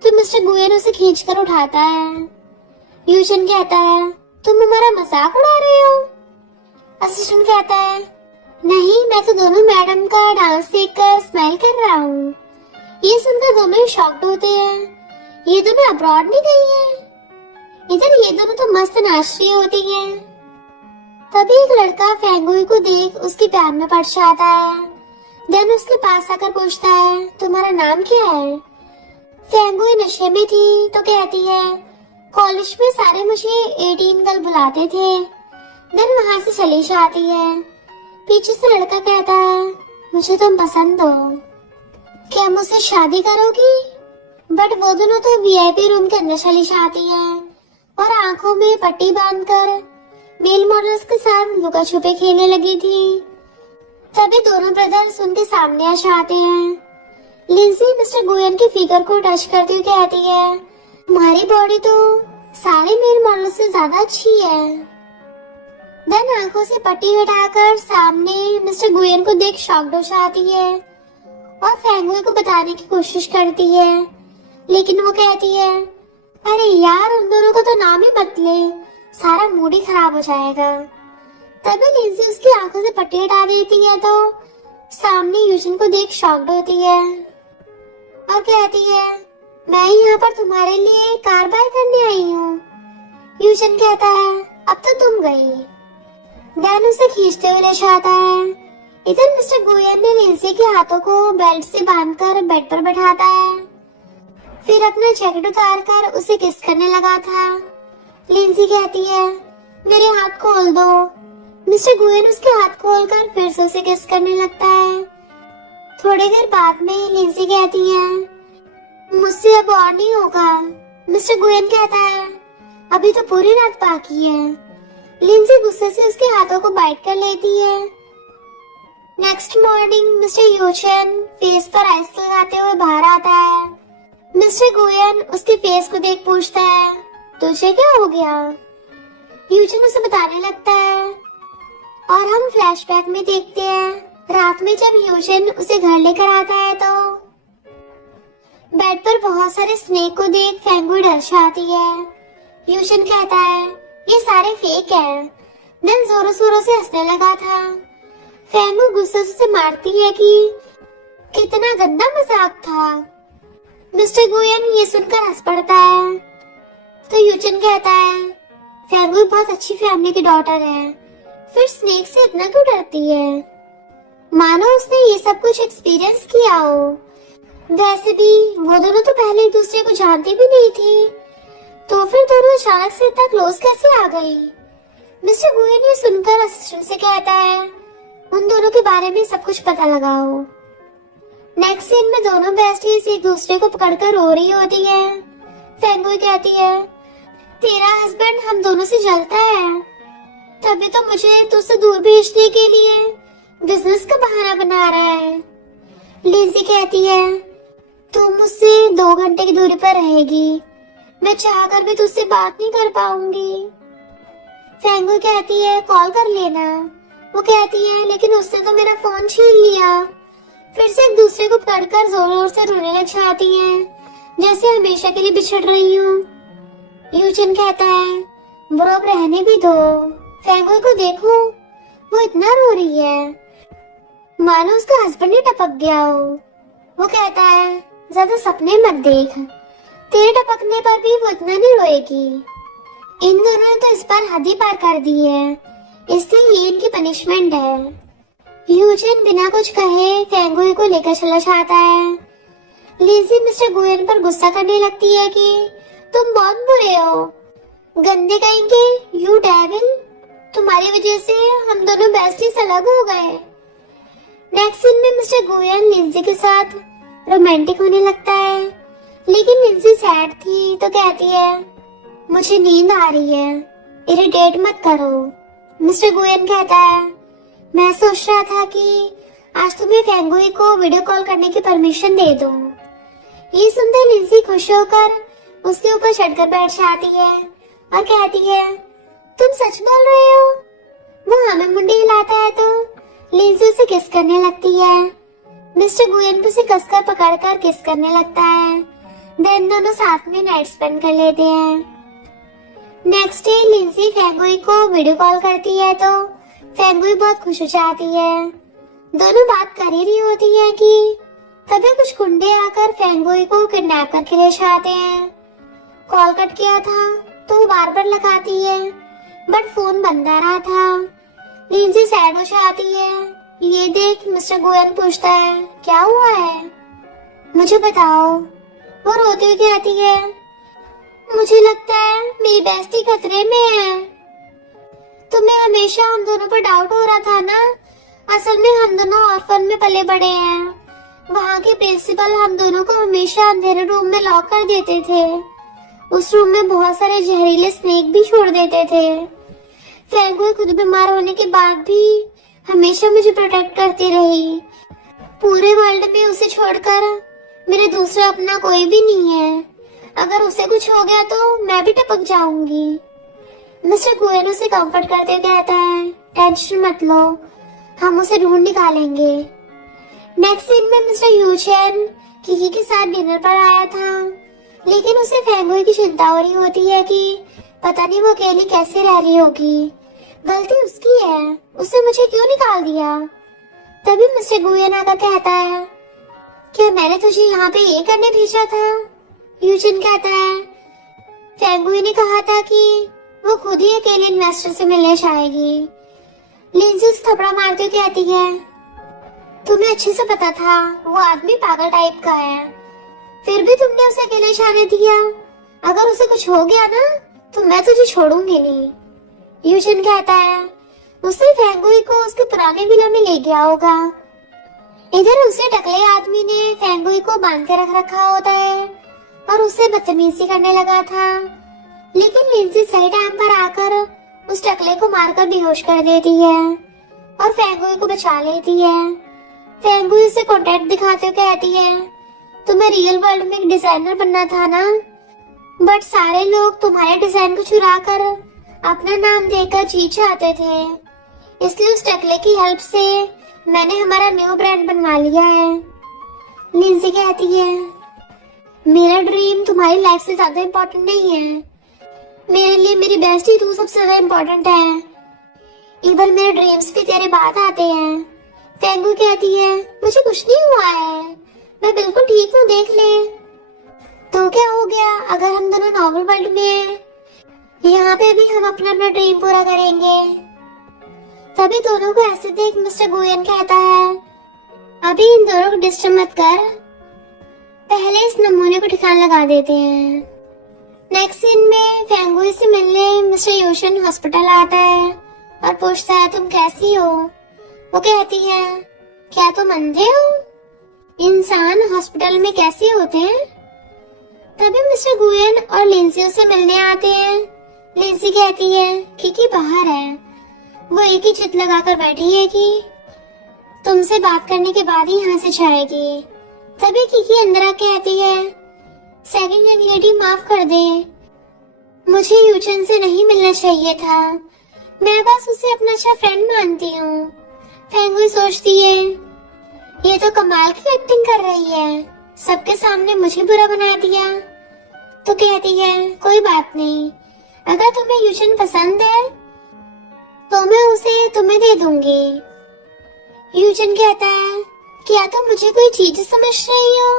तो मिस्टर गुयेन उसे खींचकर उठाता है। यूजन कहता है, तुम हमारा मजाक उड़ा रहे हो? असिस्टेंट कहता है, नहीं, मैं तो दोनों मैडम का डांस देखकर स्माइल कर रहा हूँ। ये सुनकर दोनों ही शॉक्ड होते हैं। ये दोनों अब्रॉड नहीं गई है? इधर ये दोनों तो मस्त नाच रही होती हैं। तभी एक लड़का फेंगुई को देख उसके प्यार में पड़ जाता है। देन उसके पास आकर पूछता है, तुम्हारा नाम क्या है? फेंगुई नशे में थी तो कहती है, कॉलेज में सारे मुझे 18 गर्ल बुलाते थे। देन वहां से चली जाती है। पीछे से लड़का कहता है, मुझे तुम पसंद हो, क्या मुझसे शादी करोगी? बट वो दोनों तो वीआईपी रूम के अंदर चली जाती है और आंखों में पट्टी बांधकर मेल मॉडल्स के साथ लुका छुपे खेलने लगी थी। तभी दोनों ब्रदर्स उनके सामने आ जाते हैं। लिंजी मिस्टर गुयेन की फिगर को टच करती हुई कहती है, तुम्हारी बॉडी तो सारे मेल मॉडल से ज्यादा अच्छी है। देन आंखों से पट्टी हटाकर सामने मिस्टर गुयेन को देख शॉक्ड हो जाती है और फेंगुई को बताने की कोशिश करती है, लेकिन वो कहती है, अरे यार, उन दोनों को तो नाम ही मत ले, सारा मूड ही खराब हो जाएगा। तभी लिंजी उसकी आंखों से पट्टी हटा देती है तो सामने यूजन को देख शॉक्ड होती है और कहती है, मैं यहाँ पर तुम्हारे लिए कार बाय करने आई हूँ। यूजन कहता है, अब तो तुम गई। डैन उसे खींचते हुए ले जाता है। इधर मिस्टर गुयेन ने लिंजी के हाथों को बेल्ट से बांधकर बेड पर बैठाता है, फिर अपना जैकेट उतारकर उसे किस करने लगा था। लिंजी कहती है, मेरे हाथ खोल दो। मिस्टर गुयेन उसके हाथ खोलकर फिर से उसे किस करने लगता है। थोड़ी देर बाद में लिंजी कहती है, मुझसे अब और नहीं होगा। मिस्टर गुयेन कहता है, अभी तो पूरी रात बाकी है। लिंजी गुस्से से उसके हाथों को बाइट कर लेती है। नेक्स्ट मॉर्निंग मिस्टर यूचन फेस पर आइस लगाते हुए बाहर आता है। मिस्टर गुयेन उसके फेस को देख पूछता है, तुझे क्या हो गया? यूचन उसे बताने लगता है और हम फ्लैशबैक में देखते हैं रात में जब यूचन उसे घर लेकर आता है तो बेड पर बहुत सारे स्नेक को देख फेंगुई डर जाती है। यूचन कहता है, ये सारे फेक है। देन जोरों जोरों से हंसने लगा था। फेंगुई गुस्से से मारती है कि कितना गंदा मजाक था। मिस्टर गुयेन ये सुनकर हंस पड़ता है तो यूचन कहता है, फेंगुई बहुत अच्छी फैमिली की डॉटर है, फिर स्नेक से इतना क्यों डरती है? मानो उसने ये सब कुछ एक्सपीरियंस किया हो। वैसे भी वो दोनों तो पहले एक दूसरे को जानती भी नहीं थी, तो फिर दोनों अचानक से इतना क्लोज कैसे आ गई? मिस्टर गुयेन ये सुनकर असिस्टेंट से कहता है, उन दोनों के बारे में सब कुछ पता लगाओ। नेक्स्ट सीन में दोनों बेस्टीज एक दूसरे को पकड़कर रो रही होती है। फेंगुई कहती है, तेरा हस्बैंड हम दोनों से जलता है, तभी तो मुझे तुझसे दूर भेजने के लिए बिजनेस का बहाना बना रहा है। लिंजी कहती है, तुम मुझसे 2 घंटे की दूरी पर रहेगी, मैं चाहकर भी तुझसे बात नहीं कर पाऊंगी। फेंगुई कहती है, कॉल कर लेना। वो कहती है, लेकिन उसने तो मेरा फोन छीन लिया। फिर से एक दूसरे को पकड़कर जोर जोर से रोने लग जाती हैं, जैसे हमेशा के लिए बिछड़ रही हूँ। यूजन कहता है, ब्रो अब रहने भी दो। फेंगुई को देखो, वो इतना रो रही है मानो उसका हस्बैंड ही टपक गया हो। वो कहता है ज्यादा सपने मत देख, तेरे टपकने पर भी वो इतना नहीं रोएगी। इन दोनों ने तो इस बार हद ही पार कर दी है, इसलिए ये इनकी पनिशमेंट है। यूजिन बिना कुछ कहे फेंगुई को लेकर चला जाता है। लिजी मिस्टर गुयन पर गुस्सा करने लगती है कि तुम बहुत बुरे हो, गंदे कहेंगे, यू डेविल, तुम्हारी वजह से हम दोनों बेस्टीज अलग हो गए। नेक्स्ट सीन में मिस्टर गुयन लिंजी के साथ रोमांटिक होने लगता है, लेकिन लिंजी सैड थी तो कहती है मुझे नींद आ रही है, इरिटेट मत करो। मिस्टर गुयन कहता है मैं सोच रहा था कि आज तुम्हें फेंगुई को वीडियो कॉल करने की परमिशन दे दूं। ये सुनते लिंजी खुश होकर उसके ऊपर चढ़कर बैठ जाती है और कहती है तुम सच बोल रहे हो। वो हमें मुंडी हिलाता है तो लिंजी उसे किस करने लगती है। मिस्टर गुयन भी उसे कसकर पकड़कर किस करने लगता है। देन दोनों साथ में नाइट स्पेंड कर लेते हैं। नेक्स्ट डे लिंजी फेंगुई को वीडियो कॉल करती है तो फेंगुई बहुत खुश हो जाती है। दोनों बात कर ही रही होती है कि तभी कुछ गुंडे आकर फेंगुई को किडनैप करके ले जाते हैं। कॉल कट किया था तो वो बार बार लगाती है बट फोन बंद आ रहा था। लिंजी सैड हो जाती है। ये देख मिस्टर गोयन पूछता है क्या हुआ है, मुझे बताओ। वो रोती हुई कहती है मुझे लगता है मेरी बेस्टी खतरे में है। तुम्हें हमेशा हम दोनों पर डाउट हो रहा था ना, असल में हम दोनों ऑर्फन में पले बड़े हैं। वहाँ के प्रिंसिपल हम दोनों को हमेशा अंधेरे रूम में लॉक कर देते थे। उस रूम में बहुत सारे जहरीले स्नेक भी छोड़ देते थे। फेंगुई खुद बीमार होने के बाद भी हमेशा मुझे प्रोटेक्ट करती रही। पूरे वर्ल्ड में उसे छोड़कर मेरे दूसरा अपना कोई भी नहीं है। अगर उसे कुछ हो गया तो मैं भी टपक जाऊंगी। मिस्टर गुयन उसे कंफर्ट करते हुए कहता है टेंशन मत लो, हम उसे ढूंढ निकालेंगे। नेक्स्ट सीन में मिस्टर यूचेन किकी के साथ डिनर पर आया था, लेकिन उसे फेंगुई की चिंता हो रही होती है कि पता नहीं वो अकेली कैसे रह रही होगी। गलती उसकी है, उसने मुझे क्यों निकाल दिया। तभी मिस्टर गुयन आकर कहता है क्या मैंने तुझे यहाँ पे ये करने भेजा था। यूजिन कहता है फेंगुई ने कहा था कि वो खुद ही अकेले इन्वेस्टर से मिलने जाएगी। लिंजी उसे थपड़ा मारते हुए कहती है तुम्हें अच्छे से पता था वो आदमी पागल टाइप का है, फिर भी तुमने उसे अकेले जाने दिया। अगर उसे कुछ हो गया ना तो मैं तुझे छोड़ूंगी नहीं। यूजिन कहता है उसने फेंगुई को उसके पुराने विला में ले गया होगा। इधर उसे टकले आदमी ने फेंगुई को बांध के रख रखा होता है और उससे बदतमीजी करने लगा था, लेकिन लिंजी सही टाइम पर आकर उस टकले को मारकर बेहोश कर देती है और फेंगुई को बचा लेती है। फेंगुई उसे कॉन्ट्रैक्ट दिखाते हुए कहती है तुम्हें रियल वर्ल्ड में एक डिजाइनर बनना था ना, बट सारे लोग तुम्हारे डिजाइन को चुरा कर अपना नाम देकर जीत चाहते थे, इसलिए उस टकले की हेल्प से मैंने हमारा न्यू ब्रांड बनवा लिया है। लिंजी कहती है मेरा ड्रीम तुम्हारी लाइफ से ज्यादा इम्पोर्टेंट नहीं है, मेरे लिए मेरी बेस्टी तू सबसे ज्यादा इम्पोर्टेंट है। इवन मेरे ड्रीम्स भी तेरे बाद आते हैं। फेंगुई कहती है मुझे कुछ नहीं हुआ है, मैं बिल्कुल ठीक हूँ, देख ले। तो क्या हो गया अगर हम दोनों नॉर्मल वर्ल्ड में हैं, यहाँ पे भी हम अपना अपना ड्रीम पूरा करेंगे। तभी दोनों को ऐसे देख मिस्टर गोयन कहता है अभी इन दोनों को डिस्टर्ब मत कर, पहले इस नमूने को ठिकाना लगा देते हैं। नेक्स्ट सीन में फेंगुई से मिलने मिस्टर यूशन हॉस्पिटल आता है और पूछता है तुम कैसी हो। वो कहती है क्या तुम अंधे हो, इंसान हॉस्पिटल में कैसे होते हैं। तभी मिस्टर गुयन और लिंजी से मिलने आते हैं। लिंजी कहती है किकी बाहर है, वो एक ही चित लगाकर बैठी है कि तुमसे बात करने के बाद ही यहाँ से जाएगी। तभी किकी अंदर आके कहती है सेकंड यंग लेडी माफ कर दे, मुझे यूचन से नहीं मिलना चाहिए था, मैं बस उसे अपना अच्छा फ्रेंड मानती हूँ। फेंगुई सोचती है ये तो कमाल की एक्टिंग कर रही है, सबके सामने मुझे बुरा बना दिया। तो कहती है कोई बात नहीं, अगर तुम्हें यूजन पसंद है तो मैं उसे तुम्हें दे दूंगी। यूजन कहता है, क्या तुम मुझे कोई चीज समझ रही हो?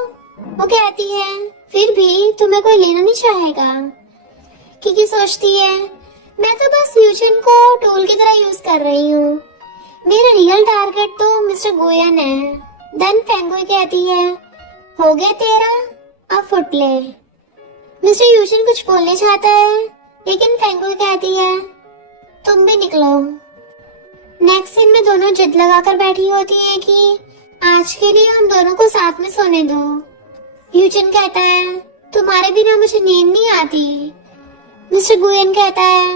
वो कहती है, फिर भी तुम्हें कोई लेना नहीं चाहेगा। किकी सोचती है, मैं तो बस यूजन को टूल की तरह यूज कर रही हूँ, मेरा रियल टारगेट तो मिस्टर गोयन है। देन फेंगुई कहती है, हो गया तेरा, अब फुट ले। मिस्टर यूजन कुछ बोलने चाहता है, लेकिन फेंगुई कहती है, तुम भी निकलो। नेक्स्ट सीन में दोनों जिद लगाकर बैठी होती है कि आज के लिए हम दोनों को साथ में सोने दो। यूजन कहता है, तुम्हारे बिना मुझे नींद नहीं आती। मिस्टर गुयन कहता है,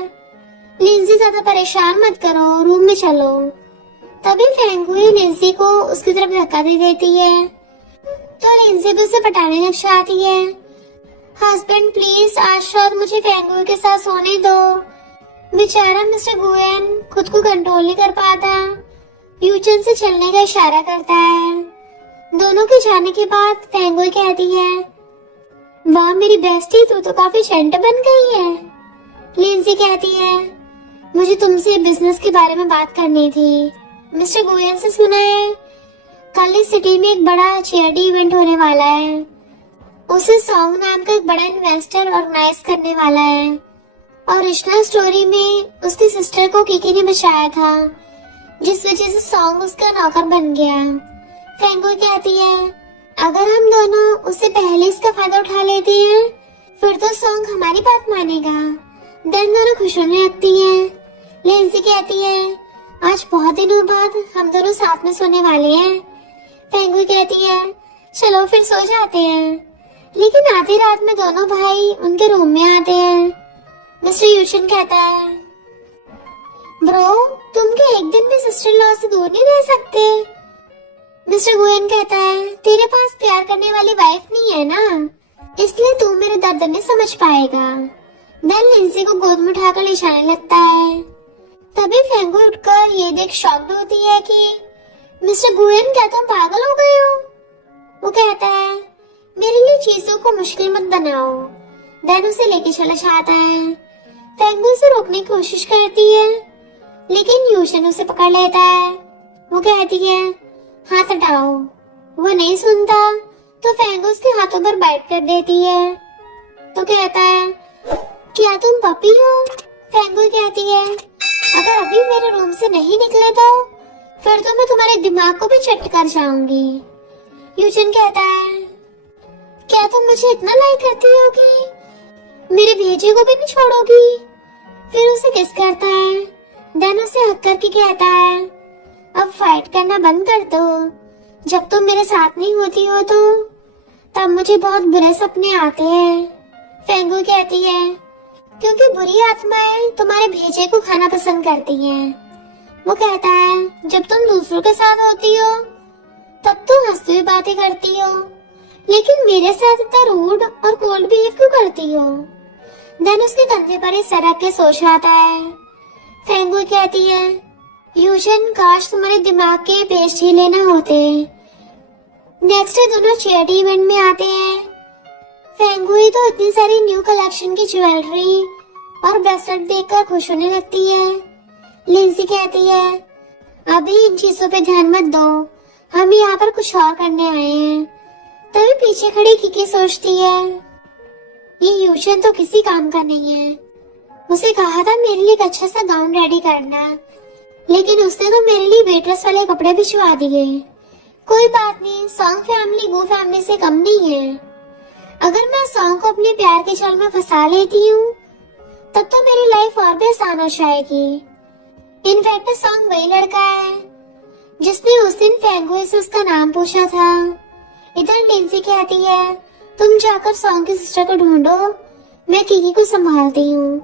लिंजी ज्यादा परेशान मत करो, रूम में चलो। तभी फेंगुई लिंजी को उसकी तरफ धक्का दे देती है, तो लिंजी भी उसे पटाने लग जाती है। हस्बैंड प्लीज आज रात मुझे फेंगुई के साथ सोने दो। बेचारा मिस्टर गुयन खुद को कंट्रोल नहीं कर पाता, यूजन से चलने का इशारा करता है। दोनों के जाने के बाद फेंगुई कहती है, वाह मेरी बेस्टी, तू तो काफी जेंट बन गई है। लिंजी कहती है, मुझे तुमसे बिजनेस के बारे में बात करनी थी। मिस्टर गोयन से सुना है कल इस सिटी में एक बड़ा चैरिटी इवेंट होने वाला है, उसे सॉन्ग नाम का एक बड़ा इन्वेस्टर ऑर्गेनाइज करने वाला है। ओरिजिनल स्टोरी में उसकी सिस्टर को किकी ने बचाया था, जिस वजह से सॉन्ग उसका नौकर बन गया। फेंगुई कहती है, अगर हम दोनों उससे पहले इसका फायदा उठा लेते हैं फिर तो सॉन्ग हमारी बात मानेगा। देन दोनों खुश होने लगती हैं। लिंजी कहती है, आज बहुत दिनों बाद हम दोनों साथ में सोने वाले हैं। फेंगुई कहती है, चलो फिर सो जाते हैं। लेकिन आधी रात में दोनों भाई उनके रूम में आते हैं। मिस्टर यूजन कहता है, ब्रो तुम क्या एक दिन भी सिस्टर लॉ से दूर नहीं रह सकते? मिस्टर गोयन कहता है, तेरे पास प्यार करने वाली वाइफ नहीं है ना, इसलिए तू मेरे दर्द नहीं समझ पाएगा। देन लिंजी को गोद में उठाकर ले जाने लगता है। तभी फेंगुई उठकर ये देख शॉक्ड होती है कि मिस्टर गोयन क्या तुम पागल हो गए हो? वो कहता है, मेरे लिए चीजों को मुश्किल मत बनाओ। देन उसे लेके चला जाता है। फेंगुई उसे रोकने की कोशिश करती है, लेकिन यूजन उसे पकड़ लेता है। वो कहती है, हाथ हटाओ। वो नहीं सुनता तो फेंगुई उसके हाथों पर बाइट कर देती है। तो कहता है, क्या तुम पपी हो? फेंगुई कहती है, अगर अभी मेरे रूम से नहीं निकले तो फिर तो मैं तुम्हारे दिमाग को भी चट कर जाऊंगी। यूजन कहता है, क्या तुम मुझे इतना लाइक करती होगी, मेरे भेजे को भी नहीं छोड़ोगी? फिर उसे किस करता है। देन उसे हक करके कहता है, अब फाइट करना बंद कर दो। जब तुम मेरे साथ नहीं होती हो तो तब मुझे बहुत बुरे सपने आते हैं। फेंगुई कहती है, क्योंकि बुरी आत्माएं तुम्हारे भेजे को खाना पसंद करती हैं। वो कहता है, जब तुम दूसरों के साथ होती हो तब तो हंसती हुई बातें करती हो, लेकिन मेरे साथ इतना रूड और कोल्ड बिहेव क्यों करती हो? देन उसके कंधे पर इस सरक के सो जाता है। फेंगुई कहती है, यूजन काश तुम्हारे दिमाग के पेस्ट ही लेना होते। नेक्स्ट डे दोनों चैरिटी इवेंट में आते हैं। फेंगुई तो इतनी सारी न्यू कलेक्शन की ज्वेलरी और ब्रेसलेट देखकर खुश होने लगती है। लिंजी कहती है, अभी इन चीजों पे ध्यान मत दो, हम यहाँ पर कुछ और करने आए हैं। तभी पीछे खड़ी किकी सोचती है, ये यूजन तो किसी काम का नहीं है। उसे कहा था मेरे लिए एक अच्छा सा गाउन रेडी करना, लेकिन उसने तो मेरे लिए वेटरेस वाले कपड़े भिजवा दिए। कोई बात नहीं, सॉन्ग फैमिली गो फैमिली से कम नहीं है। अगर मैं सॉन्ग को अपने प्यार के जाल में फंसा लेती हूँ तब तो मेरी लाइफ और भी आसान हो जाएगी। इनफैक्ट सॉन्ग वही लड़का है जिसने उस दिन फेंगुई से उसका नाम पूछा था। इधर लिंजी कहती है, तुम जाकर सॉन्ग की सिस्टर को ढूंढो, मैं किकी को संभालती हूँ।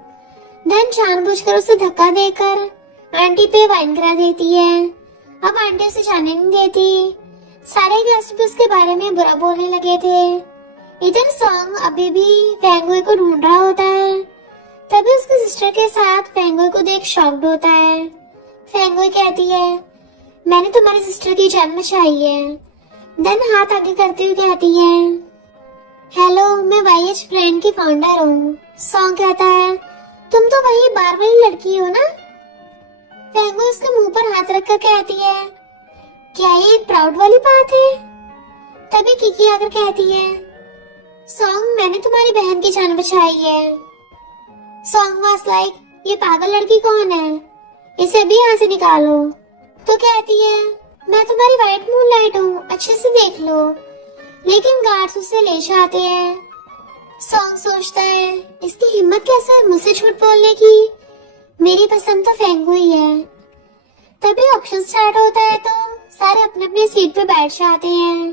देन जानबूझकर उसे धक्का देकर आंटी पे वाइन करा देती है। अब आंटी उसे जाने नहीं देती। सारे गेस्ट भी उसके बारे में बुरा बोलने लगे थे। इधर सॉन्ग अभी भी फेंगुई को ढूंढ रहा होता है। तभी उसकी सिस्टर के साथ फेंगुई को देख शॉक्ड होता है। फेंगुई कहती है, मैंने तुम्हारी सिस्टर की जान बचाई है। देन हाथ आगे करते हुए कहती है, हेलो मैं YH ब्रांड की फाउंडर हूँ। सॉन्ग कहता है, तुम तो वही बार वाली लड़की हो ना? फेंगो उसके मुंह पर हाथ रखकर कहती है, क्या ये एक प्राउड वाली बात है? तभी किकी आकर कहती है, सॉन्ग मैंने तुम्हारी बहन की जान बचाई है। सॉन्ग वाज लाइक, ये पागल लड़की कौन है? इसे अभी यहाँ से निकालो। तो कहती है, मैं तुम्हारी व्हाइट मूनलाइट हूँ, अच्छे से देख लो। लेकिन गार्ड्स उसे ले जाते हैं। सॉन्ग सोचता है, इसकी हिम्मत कैसे है मुझसे झूठ बोलने की? मेरी पसंद तो फेंगो ही है। तभी ऑप्शन स्टार्ट होता है तो सारे अपने अपने सीट पे बैठ जाते हैं।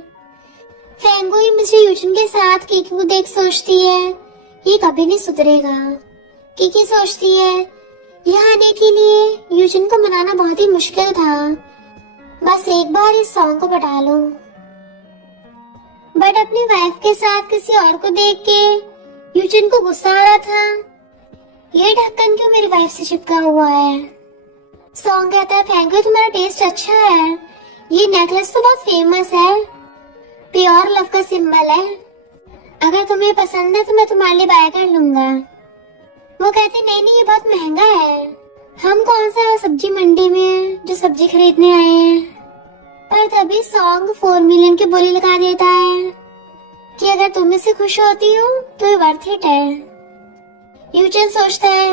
फेंगो ही मुझे यूजन के साथ किकी को देख सोचती है, ये कभी नहीं सुधरेगा। किकी सोचती है, यहाँ आने के लिए यूजन को मनाना बहुत ही मुश्किल था, बस एक बार इस सॉन्ग को पटा लो। बट अपनी वाइफ के साथ किसी और को देख के यूजन को गुस्सा आ रहा था, ये ढक्कन क्यों मेरी वाइफ से चिपका हुआ है? सॉन्ग कहता है, फेंगो तुम्हारा टेस्ट अच्छा है, ये नेकलेस तो बहुत फेमस है, प्योर लव का सिंबल है। अगर तुम्हें पसंद है तो मैं तुम्हारे लिए बाय कर लूंगा। वो कहते, नहीं नहीं ये बहुत महंगा है, हम कौन सा सब्जी मंडी में जो सब्जी खरीदने आए हैं। पर तभी सॉन्ग 4 मिलियन की बोली लगा देता है कि अगर तुम इससे खुश होती हो तो ये वर्थ इट है। यूजन सोचता है,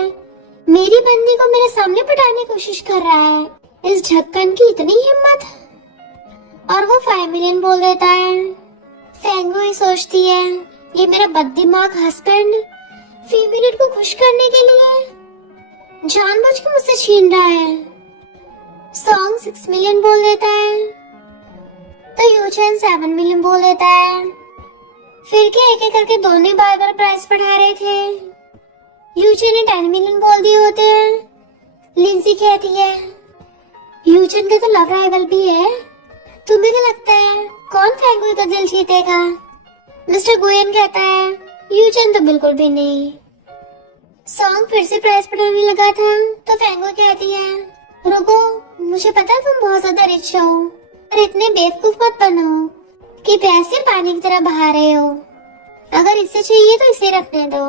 मेरी बंदी को मेरे सामने पटाने की कोशिश कर रहा है, इस ढक्कन की इतनी हिम्मत, और वो 5 मिलियन बोल देता है। फेंगो ही सोचती है, ये मेरा बददिमाग हस्बैंड फीमेल को खुश करने के लिए जानबूझ के मुझसे छीन रहा है। सॉन्ग 6 मिलियन बोल देता है तो यूजन 7 मिलियन बोल देता है। फिर क्या एक एक करके दोनों बार बार प्राइस बढ़ा रहे थे। यूजन ने 10 मिलियन बोल दिए होते हैं। लिंसी कहती है, यूजन का तो लव राइवल भी है, तुम्हें क्या लगता है कौन फेंगो का दिल जीतेगा? मिस्टर गुयन कहता है, यूजन तो बिल्कुल भी नहीं। सॉन्ग फिर से प्राइस बढ़ाने लगा था तो फेंगो कहती है, रुको, मुझे पता है तुम बहुत ज्यादा रिच हो, पर इतने बेवकूफ मत बनो कि पैसे पानी की तरह बहा रहे हो। अगर इसे चाहिए तो इसे रखने दो।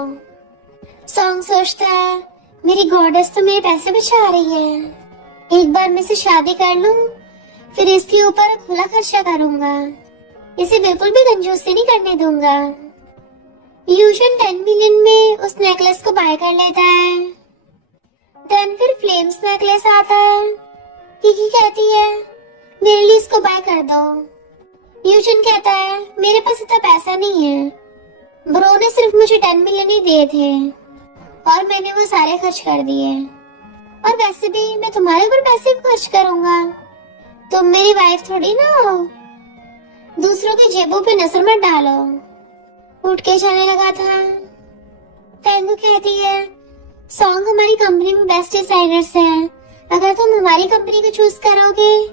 सॉन्ग सोचता है, मेरी गॉडेस तो मेरे पैसे बचा रही है, एक बार मैं इसे शादी कर लूं, फिर इसके ऊपर खुला खर्चा करूंगा, इसे बिल्कुल भी कंजूसी नहीं करने दूंगा। यूजन 10 मिलियन में उस नेकलेस को बाय कर लेता है। देन फिर फ्लेम्स नेकलेस आता है। किकी कहती है, मेरे लिए इसको बाय कर दो। यूजन कहता है, मेरे पास इतना पैसा नहीं है, ब्रो ने सिर्फ मुझे 10 मिलियन ही दिए थे और मैंने वो सारे खर्च कर दिए, और वैसे भी मैं तुम्हारे ऊपर पैसे खर्च करूंगा, तुम मेरी वाइफ थोड़ी ना हो, दूसरों की जेबों पे नजर मत डालो। उठ के जाने लगा था। फेंगो कहती है, सॉन्ग हमारी कंपनी में बेस्ट डिजाइनर्स हैं, अगर तुम हमारी कंपनी को चूज करोगे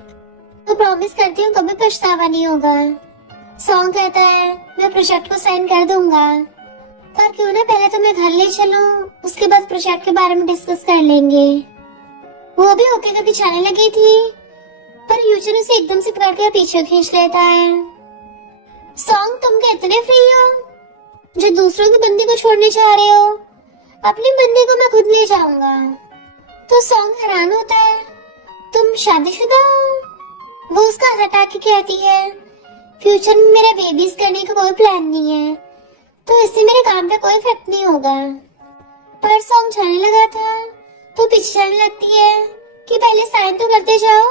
तो प्रॉमिस करती हूँ कभी पछतावा नहीं होगा। सॉन्ग कहता है, मैं प्रोजेक्ट को साइन कर दूंगा, पर क्यों ना पहले तो मैं घर ले चलूं, उसके बाद प्रोजेक्ट के बारे में डिस्कस कर लेंगे। वो भी ओके करके जाने लगी थी, पर यूजन उसे एकदम से पकड़ कर पीछे खींच लेता है। सॉन्ग, तुम क्या इतने फ्री हो जो दूसरों की बंदी को छोड़ने जा रहे हो? अपनी बंदी को मैं खुद ले जाऊंगा। तो सॉन्ग हैरान होता है, तुम शादीशुदा हो? वो उसका हटा के कहती है, फ्यूचर में मेरा बेबीज करने का कोई प्लान नहीं है, तो इससे मेरे काम पे कोई इफेक्ट नहीं होगा। पर सॉन्ग जाने लगा था तो पीछे जाने लगती है कि पहले साइन तो करते जाओ,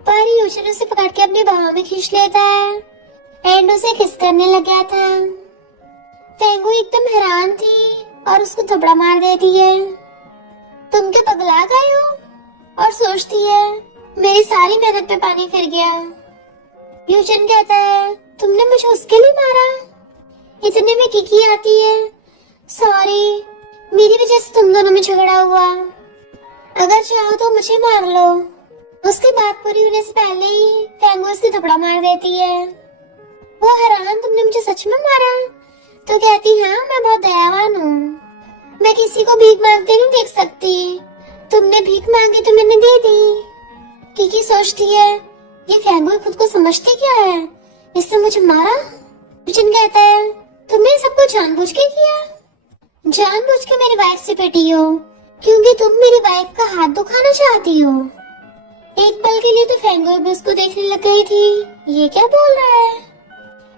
पर यूजन उसे पकड़ के अपने बाहों में खींच लेता है एंड उसे किस करने लग गया था। फेंगो एकदम हैरान थी और उसको थपड़ा मार देती है। तुम क्या पगला गए हो? और सोचती है, मेरी सारी मेहनत पे पानी फिर गया। यूजन कहता है, तुमने मुझे उसके लिए मारा? इतने में किकी आती है, सॉरी, मेरी वजह से तुम दोनों में झगड़ा हुआ, अगर चाहो तो मुझे मार लो। उसकी बात पूरी होने से पहले ही फेंगो उसकी थपड़ा मार देती है। वो हैरान, तुमने मुझे सच में मारा? तो कहती, हाँ, मैं बहुत दयावान हूँ, मैं किसी को भीख मांगते नहीं देख सकती, तुमने भीख मांगी तो मैंने दे दी। किकी सोचती है, ये फेंगो खुद को समझती क्या है, इसने मुझे मारा। यूजन कहता है, तुमने सब कुछ जानबूझ के किया? जानबूझ के मेरी वाइफ से पिटी हो क्योंकि तुम मेरी वाइफ का हाथ दुखाना चाहती हो। एक पल के लिए तो फेंगो भी उसको देखने लग गई थी, ये क्या बोल रहा है।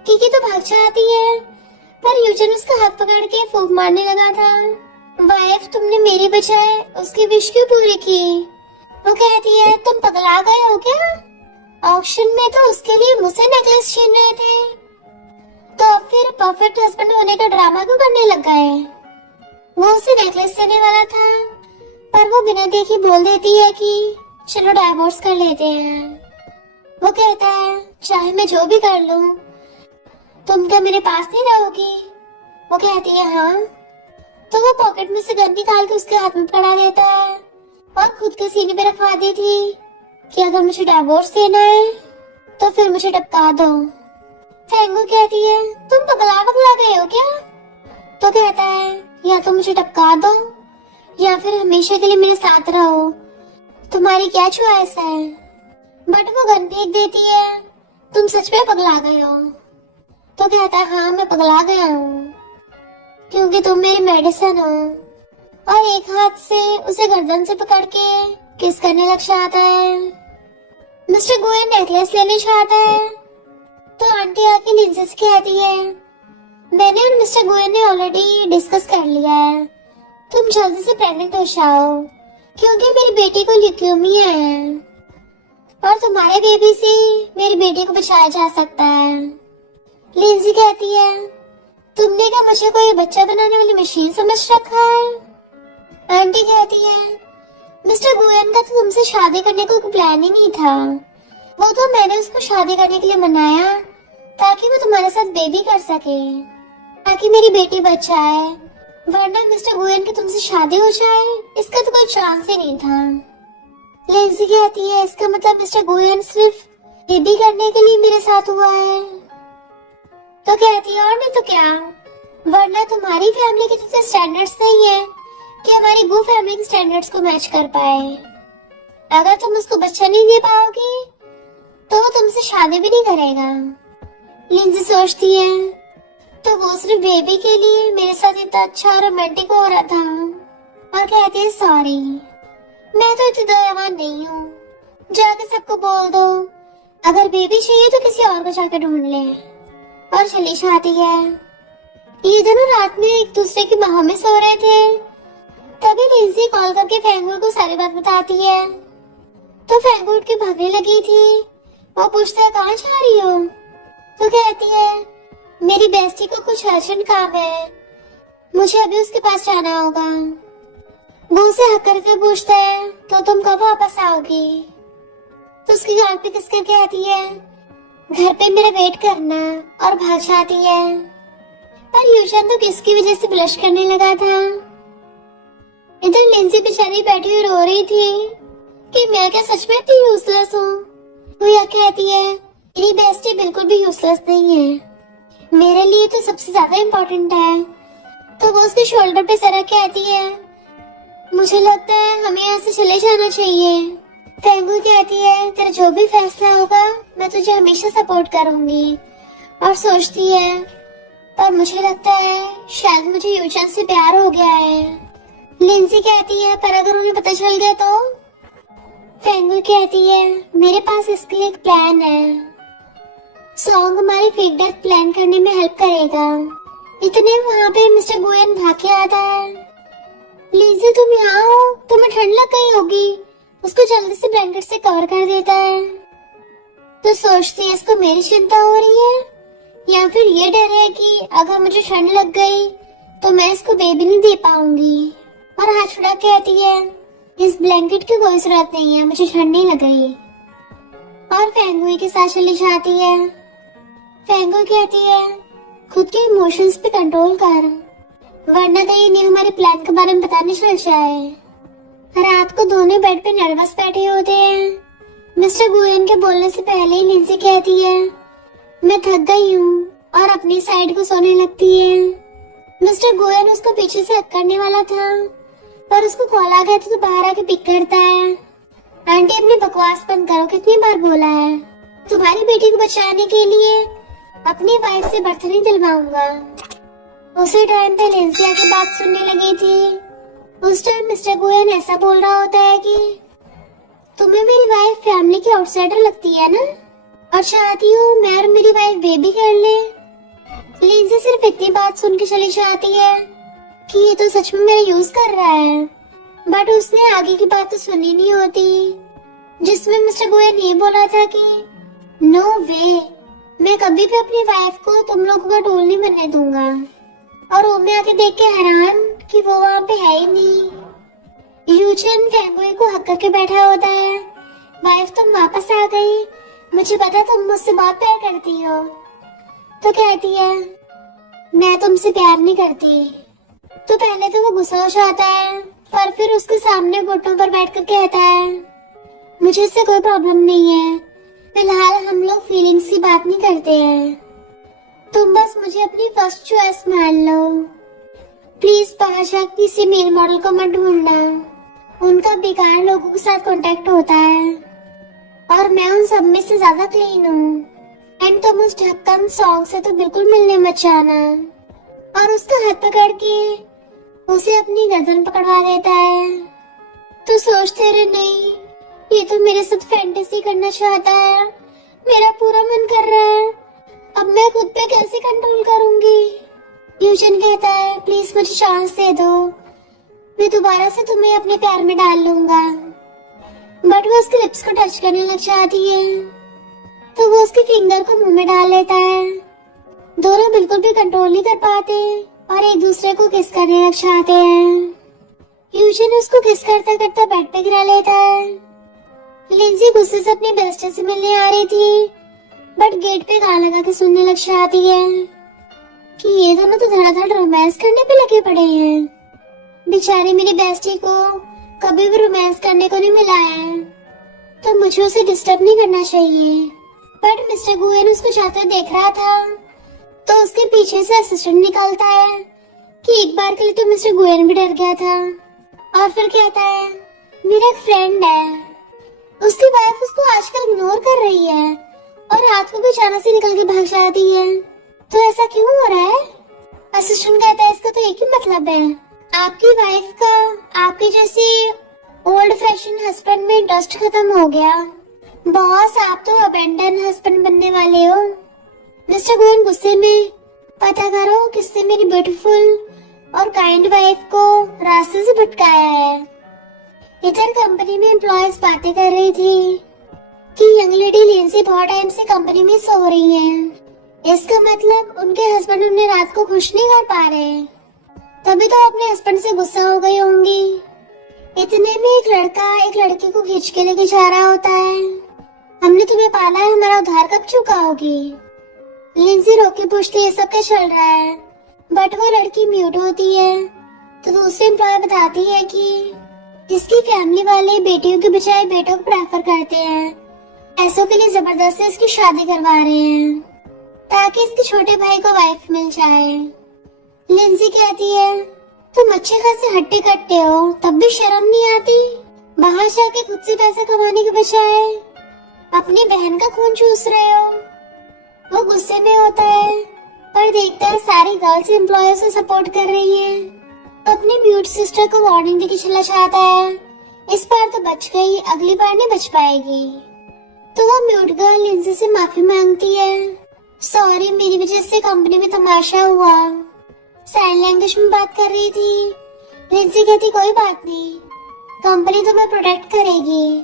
किकी तो भाग जाती है पर यूजन उसका हाथ पकड़ के फूंक मारने लगा था। वाइफ, तुमने मेरी बजाय उसकी विश क्यों पूरी की? वो कहती है तुम पगला गए हो क्या? ऑक्शन में तो उसके लिए मुझसे नेकलेस छीन रहे थे, तो अब फिर परफेक्ट हस्बैंड होने का ड्रामा क्यों करने लग गए? वो उसे नेकलेस देने वाला था पर वो बिना देखे बोल देती है कि चलो डाइवोर्स कर लेते हैं। वो कहता है चाहे मैं जो भी कर लूं तुम क्या मेरे पास नहीं रहोगी? वो कहती है हाँ। तो वो पॉकेट में से गन निकाल के उसके हाथ में पकड़ा देता है और खुद के सीने पे रखवा दी थी कि अगर मुझे डाइवोर्स देना है तो फिर मुझे टपका दो। फेंगो कहती है तुम पगला गए हो क्या? तो कहता है या तो मुझे टपका दो या फिर हमेशा के लिए मेरे साथ रहो, तुम्हारी क्या चॉइस है? बट वो गन फेंक देती है, तुम सच में पगला गए हो? तो कहता है हाँ मैं पगला गया हूँ क्योंकि तुम मेरी मेडिसिन हो। और एक हाथ से उसे गर्दन से पकड़ के किस करने लग जाता है। मिस्टर गोयल नेकलेस लेने चाहता है तो आंटी आके लिंसी से कहती है मैंने और मिस्टर गोयल ने ऑलरेडी डिस्कस कर लिया है, तुम जल्दी से प्रेग्नेंट हो जाओ क्योंकि मेरी बेटी को ल्यूकेमिया है और तुम्हारे बेबी से मेरी बेटी को बचाया जा सकता है। लिंसी कहती है तुमने क्या मुझे कोई बच्चा बनाने वाली मशीन समझ रखा है? आंटी कहती है मिस्टर गोयन का तो तुमसे शादी करने का कोई प्लान ही नहीं था, वो तो मैंने उसको शादी करने के लिए मनाया ताकि वो तुम्हारे साथ बेबी कर सके, ताकि मेरी बेटी बच जाए, वरना मिस्टर गोयन की तुमसे शादी हो जाए इसका तो कोई चांस ही नहीं था। लिंसी कहती है इसका मतलब मिस्टर गोयन सिर्फ बेबी करने के लिए मेरे साथ हुआ है। तो कहती है और नहीं तो क्या, वरना तुम्हारी फैमिली के जैसे स्टैंडर्ड्स नहीं है कि हमारी गो फैमिली के स्टैंडर्ड्स को मैच कर पाए। अगर तुम उसको बच्चा नहीं दे पाओगी तो वो तुमसे शादी भी नहीं करेगा। लिंसी सोचती है तो वो सिर्फ बेबी के लिए मेरे साथ इतना अच्छा रोमांटिक हो रहा था और कहती है सॉरी मैं तो इतनी दयावान नहीं हूँ, जाके सबको बोल दो अगर बेबी चाहिए तो किसी और को जाकर ढूंढ ले। और चली जाती है। ये दोनों रात में एक दूसरे की बाहों में सो रहे थे, तभी लिंसी कॉल करके फेंगू को सारी बात बताती है। तो फेंगू उठ के भागने लगी थी। वो पूछता है कहाँ जा रही हो? तो कहती है मेरी बेस्टी को कुछ अर्जेंट काम है, मुझे अभी उसके पास जाना होगा। वो उसे हक करके पूछता है तो तुम कब वापस आओगी? तो उसकी गाल पे किस कर कहती है घर पे मेरा वेट करना और भाग जाती है। पर यूशन तो किसकी वजह से ब्लश करने लगा था। इधर लिंसी बेचारी बैठी हुई रो रही थी कि मैं क्या सच में इतनी यूजलेस हूँ। वो यह कहती है मेरी बेस्टी बिल्कुल भी यूजलेस नहीं है, मेरे लिए तो सबसे ज्यादा इम्पोर्टेंट है। तो वो उसके शोल्डर पे सर कहती है मुझे लगता है हमें यहाँ से चले जाना चाहिए। फेंगू कहती है तेरा जो भी फैसला होगा मैं तुझे हमेशा सपोर्ट करूंगी। और सोचती है पर मुझे लगता है शायद मुझे यूचन से प्यार हो गया है। लिंसी कहती है पर अगर उन्हें पता चल गया तो? फेंगू कहती है मेरे पास इसके लिए एक प्लान है। सॉन्ग हमारी फेक डेथ प्लान करने में हेल्प करेगा। इतने वहाँ पे मिस्टर गोयन भाग के आता है। लिंसी तुम यहाँ हो, तुम्हें ठंड लग गई होगी। उसको जल्दी से ब्लैंकेट से कवर कर देता है। तो सोचती है इसको मेरी चिंता हो रही है या फिर ये डर है कि अगर मुझे ठंड लग गई तो मैं इसको बेबी नहीं दे पाऊंगी। और हाथ छुड़ा कहती है इस ब्लैंकेट की कोई जरूरत नहीं है, मुझे ठंड नहीं लग रही। और फेंगुई के साथ चली जाती है। फेंगुई कहती है खुद के इमोशंस पे कंट्रोल कर, वरना कहीं इन्हें हमारे प्लान के बारे में बताने चल जाए। रात को दोनों बेड पे नर्वस बैठे होते हैं। मिस्टर गोयन के बोलने से पहले ही लिंसी कहती है मैं थक गई हूँ और अपनी साइड को सोने लगती है। मिस्टर गोयन उसको पीछे से हक करने वाला था पर उसको कॉल आ गया तो बाहर आके पिक करता है। आंटी अपनी बकवास बंद करो, कितनी बार बोला है तुम्हारी बेटी को बचाने के लिए अपनी वाइफ से बर्थ नहीं दिलवाऊंगा। उसी टाइम पे लिंसिया की बात सुनने लगी थी। उस टाइम मिस्टर गोयन ऐसा बोल रहा होता है कि तुम्हें मेरी वाइफ फैमिली की आउटसाइडर लगती है ना, और चाहती हो मैं और मेरी वाइफ बेबी कर ले। लिंसी सिर्फ इतनी बात सुन के चली जाती है कि ये तो सच में मेरा यूज कर रहा है, बट उसने आगे की बात तो सुनी नहीं होती, जिसमें मिस्टर गोयन ये बोला था कि नो वे, मैं कभी भी अपनी वाइफ को तुम लोगों का टोल नहीं बनने दूंगा। और वो में आके देख के हैरान कि वो वहाँ पे है ही नहीं। यूचन फैंगुई को हक करके बैठा होता है, वाइफ तुम वापस आ गई, मुझे पता तुम मुझसे बहुत प्यार करती हो। तो कहती है मैं तुमसे प्यार नहीं करती। तो पहले तो वो गुस्सा हो जाता है, पर फिर उसके सामने घुटनों पर बैठकर कहता है मुझे इससे कोई प्रॉब्लम नहीं है, फिलहाल हम लोग फीलिंग्स की बात नहीं करते हैं, तुम बस मुझे अपनी फर्स्ट चॉइस मान लो। प्लीज बाहर जाकर किसी मेल मॉडल को मत ढूंढना, उनका बेकार लोगों के साथ कांटेक्ट होता है और मैं उन सब में से ज्यादा क्लीन हूँ। एंड तुम उस ढक्कन सॉन्ग से तो बिल्कुल मिलने मत जाना। और उसका हाथ पकड़ के उसे अपनी गर्दन पकड़वा देता है। तो सोचते रहे नहीं, ये तो मेरे साथ फैंटेसी करना चाहता है, मेरा पूरा मन कर रहा है, अब मैं खुद पे कैसे कंट्रोल करूंगी। यूजन कहता है प्लीज मुझे चांस दे दो, मैं दोबारा से तुम्हें अपने प्यार में डाल लूंगा। बट वो उसके लिप्स को टच करने लग जाती है, तो वो उसके फिंगर को मुंह में डाल लेता है। दोनों बिल्कुल भी कंट्रोल नहीं कर पाते और एक दूसरे को किस करने लग जाते हैं। यूजन उसको किस करता करता बेड पे गिरा लेता है। लिंसी गुस्से से अपने बेस्टर से मिलने आ रही थी, बट गेट पे गाना लगा के सुनने लग जाती है कि ये दोनों तो धड़ाधड़ रोमांस करने पे लगे पड़े हैं। बेचारी मेरी बेस्टी को कभी भी रोमांस करने को नहीं मिला है, तो मुझे उसे डिस्टर्ब नहीं करना चाहिए। बट मिस्टर गुएन उसको जाते देख रहा था, तो उसके पीछे से असिस्टेंट निकलता है कि एक बार के लिए तो मिस्टर गुएन भी डर गया था। और फिर कहता है मेरा एक फ्रेंड है, उसकी वाइफ उसको आजकल इग्नोर कर रही है और रात को भी अचानक से निकल के भाग जाती है, तो ऐसा क्यों हो रहा है। असिस्टेंट कहता है इसका तो एक ही मतलब है, आपकी वाइफ का आपके जैसे ओल्ड फैशन हस्बैंड में इंटरेस्ट खत्म हो गया। बॉस आप तो अबेंडन हस्बैंड बनने वाले हो। मिस्टर गोयन गुस्से में पता करो किसने मेरी ब्यूटीफुल और काइंड वाइफ को रास्ते से भटकाया है। इधर कंपनी में एम्प्लॉयज बातें कर रही थी कि यंग लेडी लिंसी बहुत टाइम से कंपनी में सो रही है। इसका मतलब उनके हस्बैंड उन्हें रात को खुश नहीं कर पा रहे, तभी तो अपने हस्बैंड से गुस्सा हो गई होंगी। इतने में एक लड़का एक लड़की को खींच के लेके जा रहा होता है, हमने तुम्हें पाला है, हमारा उधार कब चुकाओगी। लिंसी रोक के पूछती है सब क्या चल रहा है, बट वो लड़की म्यूट होती है। तो दूसरी एम्प्लॉय बताती है कि इसकी फैमिली वाले बेटियों के बजाय बेटों को प्रेफर करते हैं, ऐसों के लिए जबरदस्ती इसकी शादी करवा रहे हैं ताकि इसके छोटे भाई को वाइफ मिल जाए। लिंसी कहती है तुम अच्छे खासे हट्टे कट्टे हो, तब भी शर्म नहीं आती, बाहर जाके खुद से पैसा कमाने के बजाय अपनी बहन का खून चूस रहे हो। वो गुस्से में होता है, पर देखता है सारी गर्ल्स एम्प्लॉय से सपोर्ट कर रही है, तो अपनी म्यूट सिस्टर को वार्निंग देके चला जाता है, इस बार तो बच गई, अगली बार नहीं बच पाएगी। तो वो म्यूट गर्ल लिंसी से माफी मांगती है, सॉरी मेरी वजह से कंपनी में तमाशा हुआ, साइन लैंग्वेज में बात कर रही थी। लिंसी कहती कोई बात नहीं, कंपनी तुम्हें प्रोटेक्ट करेगी।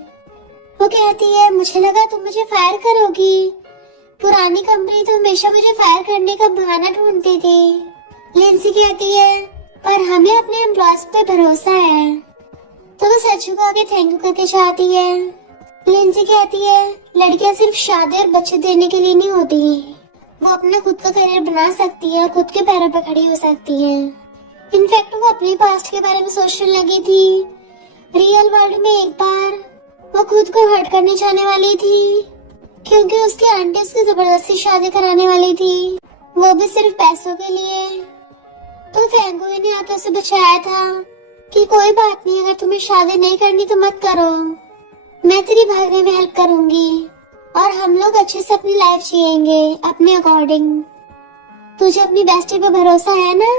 वो कहती है मुझे लगा तुम मुझे फायर करोगी, पुरानी कंपनी तो हमेशा मुझे फायर करने का बहाना ढूंढती थी। लिंसी कहती है पर हमें अपने एम्प्लॉयज पे भरोसा है। तो वो सच्चू को आगे थैंक यू करके चाहती है। लिंसी कहती है लड़कियां सिर्फ शादी और बच्चे देने के लिए नहीं होती, वो अपना खुद का करियर बना सकती है और खुद के पैरों पर खड़ी हो सकती है। इनफैक्ट वो अपने पास्ट के बारे में सोचने लगी थी। रियल वर्ल्ड में एक बार वो खुद को हर्ट करने जाने वाली थी, क्योंकि उसकी आंटी उसकी जबरदस्ती शादी कराने वाली थी, वो भी सिर्फ पैसों के लिए। तो फैंगुई ने आके उसे बचाया था कि कोई बात नहीं, अगर तुम्हें शादी नहीं करनी तो मत करो, मैं तेरी भागने में हेल्प करूंगी और हम लोग अच्छे से अपनी लाइफ जिएंगे अपने अकॉर्डिंग। तुझे अपनी बेस्टी पे भरोसा है ना?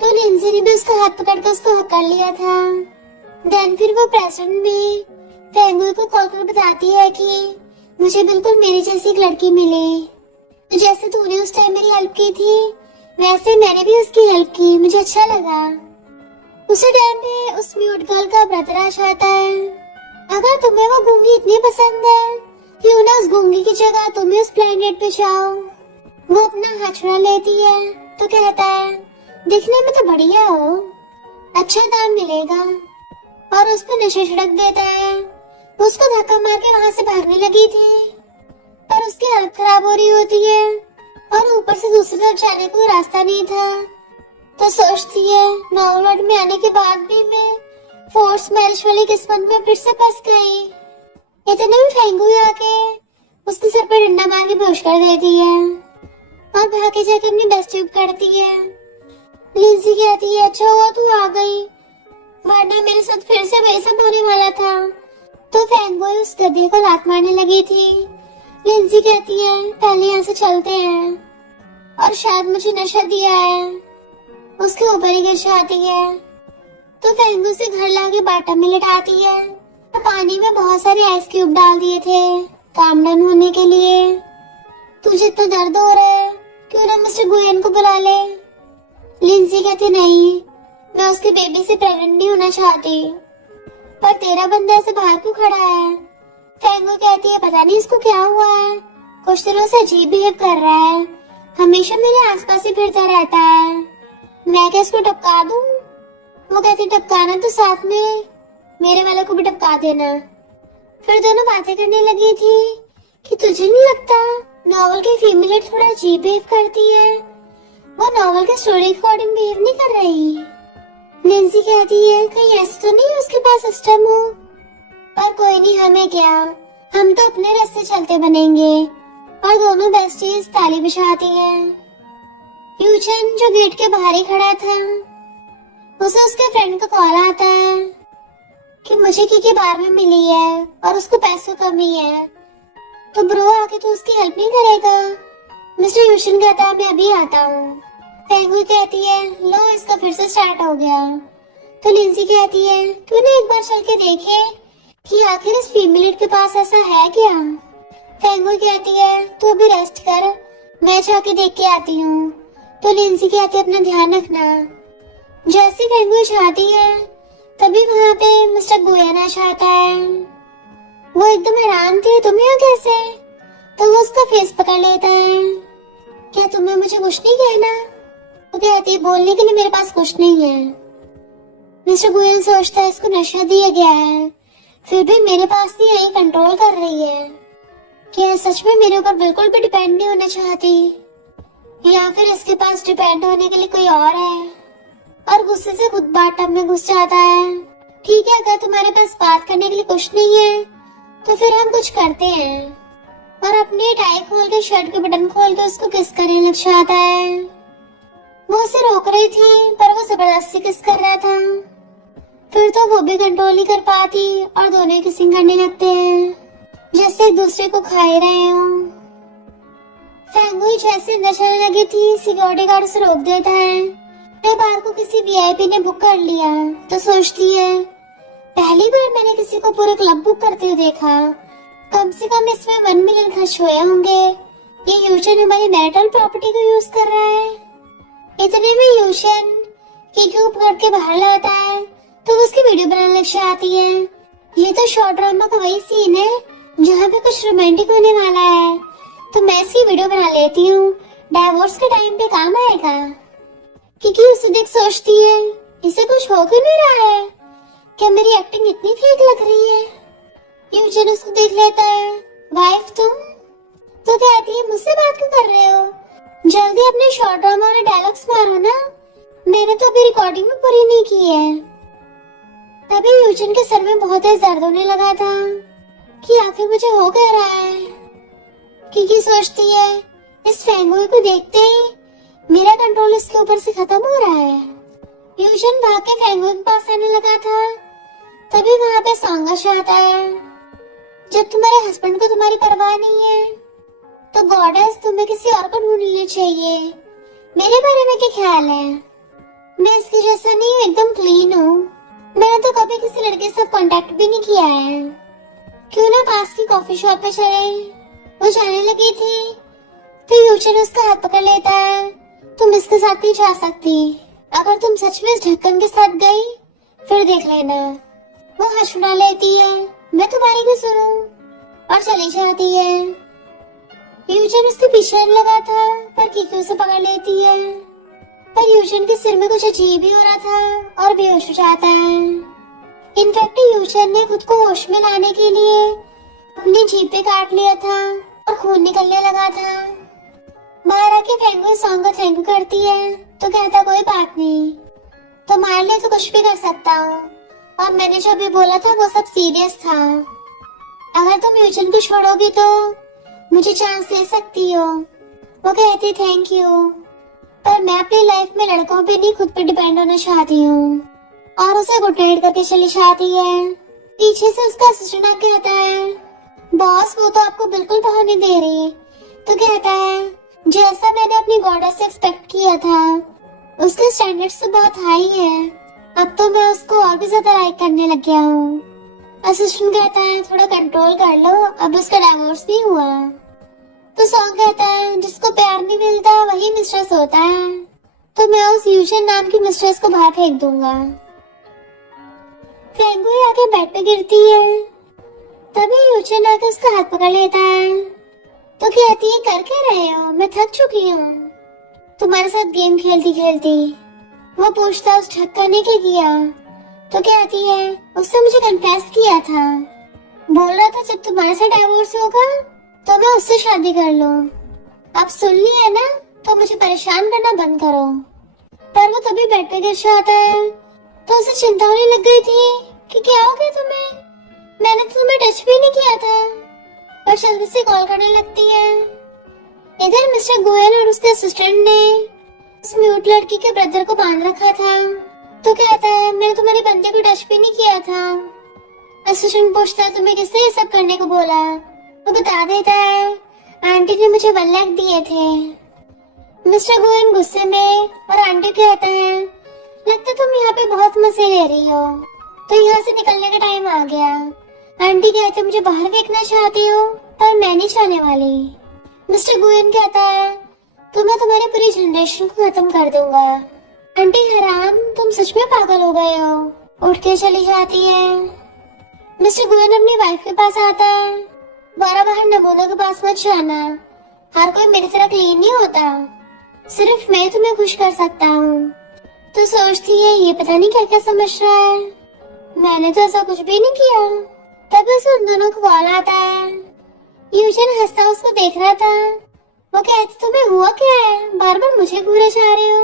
तो लिंजी ने भी उसका हाथ पकड़कर उसको हक कर लिया था। देन फिर वो रेस्टोरेंट में फेंगुई को कॉल कर बताती है कि मुझे बिल्कुल मेरी जैसी एक लड़की मिले। तो जैसे तूने उस टाइम मेरी हेल्प की थी वैसे मैंने भी उसकी हेल्प की, मुझे अच्छा लगा। उसी टाइम पे उस म्यूट गर्ल का ब्रदर आ जाता है। अगर तुम्हें वो गूंगी इतनी पसंद है क्यों ना उस गूंगी की जगह तुम्हें उस ब्लाइंड डेट पे जाओ। वो अपना हाथ छुड़ा लेती है तो कहता है दिखने में तो बढ़िया हो, अच्छा दाम मिलेगा, और उस पर नशे छिड़क देता है। उसको धक्का मार के वहाँ से भागने लगी थी पर उसकी हालत खराब हो रही होती है और ऊपर से दूसरी तरफ जाने को रास्ता नहीं था। तो सोचती है नॉर्मल वर्ल्ड में आने के बाद भी मैं फोर्स मैरिज वाली किस्मत में फिर से फंस गई। इतने में फेंगुई आके उसके सर पर डंडा मार के बेहोश कर देती है और भागे जाके अपनी बेस्ट ट्यूब करती है। लिंजी कहती है अच्छा हुआ तू आ गई, वरना मेरे साथ फिर से वही सब होने वाला था। तो फेंगुई उस गधे को लात मारने लगी थी। लिंजी कहती है पहले यहाँ से चलते हैं, और शायद मुझे नशा दिया है। उसके ऊपर ही गिर जाती है। तो फेंगुई से घर लाके बाटम में लिटाती है। तो पानी में बहुत सारे आइस क्यूब डाल दिए थे काम डाउन होने के लिए। तुझे इतना दर्द हो रहा है क्यों ना मिस्टर गुयन को बुला ले। लिंजी कहती नहीं, मैं उसके बेबी से प्रेग्नेंट नहीं होना चाहती। पर तेरा बंदा ऐसे बाहर क्यों खड़ा है? फेंगुई कहती है पता नहीं इसको क्या हुआ है, कुछ दिनों से अजीब बिहेव कर रहा है, हमेशा मेरे आसपास ही फिरता रहता है। मैं क्या इसको टपका दूं? वो कहती टपकाना तो साथ में मेरे वाले को भी टपका देना। फिर दोनों बातें करने लगी थी कि तुझे नहीं लगता नॉवल की फीमेल थोड़ा अजीब बिहेव करती है, वो नॉवल के स्टोरी के अकॉर्डिंग बिहेव नहीं कर रही। लिंजी कहती है कहीं ऐसा तो नहीं उसके पास सिस्टम हो। पर कोई नहीं, हमें क्या, हम तो अपने रास्ते चलते बनेंगे। और दोनों बेस्टीज ताली बजाती है। यूचन जो गेट के बाहर ही खड़ा था उसे उसके फ्रेंड का कॉल आता है कि मुझे की बार में मिली है और उसको पैसों कमी है, तो ब्रो आके तो उसकी हेल्प नहीं करेगा। मिस्टर यूशन कहता है मैं अभी आता हूँ। फेंगुई कहती है लो इसका फिर से स्टार्ट हो गया। तो लिंजी कहती है क्यों ना एक बार चल के देखे कि आखिर इस फीमेल के पास ऐसा है क्या। फेंगुई कहती है तू अभी रेस्ट कर, मैं जाके देख के आती हूँ। तो लिंजी कहती है अपना ध्यान रखना। जैसे फेंगुई जाती है तभी वहाँ पे मिस्टर गुयन आ जाता है। वो एकदम हैरान थे तुम यहाँ कैसे। तो वो उसका फेस पकड़ लेता है। क्या तुम्हें मुझे कुछ नहीं कहना? वो कहती है बोलने के लिए मेरे पास कुछ नहीं है। मिस्टर गुयन सोचता है इसको नशा दिया गया है, फिर भी मेरे पास ही यही कंट्रोल कर रही है। क्या सच में मेरे ऊपर बिल्कुल भी डिपेंड नहीं होना चाहती, या फिर इसके पास डिपेंड होने के लिए कोई और है। और गुस्से से खुद बाथटब में घुस जाता है। ठीक है, अगर तुम्हारे पास बात करने के लिए कुछ नहीं है तो फिर हम कुछ करते हैं। और अपनी टाई खोल के शर्ट के बटन खोल के उसको किस करने लग जाता है। वो उसे रोक रही थी पर वो जबरदस्ती किस कर रहा था। फिर तो वो भी कंट्रोल नहीं कर पाती और दोनों किसिंग करने लगते हैं जैसे एक दूसरे को खा ही रहे हो। फेंगुई जैसे अंदर चलने लगी थी सिक्योरिटी गार्ड उसे रोक देता है। नए बार को किसी वीआईपी ने बुक कर लिया तो सोचती है पहली बार मैंने किसी को पूरा क्लब बुक करते हुए देखा, कम से कम इसमें 1 मिलियन खर्च हुए होंगे। ये यूशन हमारी मैरिटल प्रॉपर्टी को यूज कर रहा है। इतने में यूशन कीकी पकड़ के बाहर लाता है तो उसकी वीडियो बनाने लग जाती है। ये तो शॉर्ट ड्रामा का वही सीन है जहाँ पे कुछ रोमांटिक होने वाला है, तो मैं इसकी वीडियो बना लेती हूँ, डाइवोर्स के टाइम पे काम आएगा। कीकी उसे देख सोचती है इसे कुछ हो क्यों नहीं रहा है, क्या मेरी एक्टिंग इतनी फेक लग रही है। यूजन उसको देख लेता है। वाइफ तुम तो कहती है मुझसे बात क्यों कर रहे हो, जल्दी अपने शॉर्ट ड्रामा वाले डायलॉग्स मारो ना, मैंने तो अभी रिकॉर्डिंग में पूरी नहीं की है। तभी यूजन के सर में बहुत तेज दर्द होने लगा था कि आखिर मुझे हो क्या रहा है। कीकी सोचती है इस फेंगुई को देखते ही मेरा कंट्रोल इसके ऊपर से खत्म हो रहा है। यूजन भाग के फेंगुई के पास आने लगा था तभी वहाँ पे सांगा आता है। जब तुम्हारे हस्बैंड को तुम्हारी परवाह नहीं है तो गॉड गॉडेस, तुम्हें किसी और को ढूंढ लेना चाहिए। मेरे बारे में क्या ख्याल है? मैं इसके जैसा नहीं हूँ, एकदम क्लीन हूँ। मैंने तो कभी किसी लड़के से कांटेक्ट भी नहीं किया है। क्यों ना पास की कॉफी शॉप पे चले? वो जाने लगी थी तो यूचन उसका हाथ पकड़ लेता है। तुम इसके साथ नहीं जा सकती। अगर तुम सच में इस ढक्कन के साथ गई फिर देख लेना। वो हंस उड़ा लेती है, मैं तुम्हारी भी सुनूं, और चली जाती है। यूजन उसके पीछे लगा था पर कीकी उसे पकड़ लेती है। पर यूजन के सिर में कुछ अजीब ही हो रहा था और बेहोश हो जाता है। इनफैक्ट यूजन ने खुद को होश में लाने के लिए अपनी जीभ पे काट लिया था और खून निकलने लगा था। बाहर आके फेंगू सॉन्ग को थैंक यू करती है तो कहता कोई बात नहीं, तुम्हारे लिए तो कुछ भी कर सकता हूँ, और मैंने जो भी बोला था वो सब सीरियस था। अगर तुम यूजन को छोड़ोगी तो मुझे चांस दे सकती हो। वो कहती थैंक यू, पर मैं अपनी लाइफ में लड़कों पे नहीं खुद पे डिपेंड होना चाहती हूँ, और उसे गुड नाइट करके चली जाती है। पीछे से उसका असिस्टेंट कहता है बॉस वो तो आपको बिल्कुल बहाने नहीं दे रही। तो कहता है जैसा मैंने अपनी गॉडेस से एक्सपेक्ट किया था, उसके स्टैंडर्ड्स तो बहुत हाई है। अब तो मैं उसको और भी ज्यादा लाइक करने लग गया हूँ। असिस्टेंट कहता है थोड़ा कंट्रोल कर लो, अब उसका डाइवोर्स नहीं हुआ। तो सॉन्ग कहता है जिसको प्यार नहीं मिलता वही मिस्ट्रेस होता है, तो मैं उस यूजन नाम की मिस्ट्रेस को बाहर फेंक दूंगा। फेंगुई आके बेड पे गिरती है, तभी यूजन आके उसका हाथ पकड़ लेता है। तो कहती है कर क्या रहे हो, मैं थक चुकी हूँ तुम्हारे साथ गेम खेलती खेलती। वो पूछता उस ढक्कन ने क्या किया? तो कहती है उसने मुझे कन्फेस किया था, बोल रहा था जब तुम्हारे साथ डाइवोर्स होगा तो मैं उससे शादी कर लूं। अब सुन लिया ना, तो मुझे परेशान करना बंद करो। पर वो तभी बेड पे गिर जाता है तो उसे चिंता होने लग गई थी कि क्या हो गया तुम्हें, मैंने तो तुम्हें टच भी नहीं किया था। और जल्दी से कॉल करने लगती है। इधर मिस्टर गोयल और उसके असिस्टेंट ने उस म्यूट लड़की के ब्रदर को बांध रखा था। तो कहता है मैंने तुम्हारे बंदे को टच भी नहीं किया था। असिस्टेंट पूछता है तुम्हें किसने ये सब करने को बोला? वो बता देता है आंटी ने मुझे 1 लाख दिए थे। मिस्टर गोयल गुस्से में और आंटी कहता है लगता तुम यहाँ पे बहुत मजे ले रही हो, तो यहाँ से निकलने का टाइम आ गया। आंटी कहते मुझे बाहर फेंकना चाहती हो, पर मैं नहीं चाहने वाली। मिस्टर गोयल कहता है तो मैं तुम्हारी पूरी जनरेशन को खत्म कर दूंगा। आंटी हैरान, तुम सच में पागल हो गए हो, उठ के चली जाती है। मिस्टर गोयल अपनी वाइफ के पास आता है, बाहर नमूनों के पास मत जाना, हर कोई मेरी तरह क्लीन नहीं होता, सिर्फ मैं तुम्हें खुश कर सकता हूँ। तो सोचती है ये पता नहीं क्या क्या समझ रहा है, मैंने तो ऐसा कुछ भी नहीं किया। तभी उसे उन दोनों को कॉल आता है। यूजन हंसता उसको देख रहा था। वो कहती तुम्हें हुआ क्या है, बार बार मुझे घूरे जा रहे हो।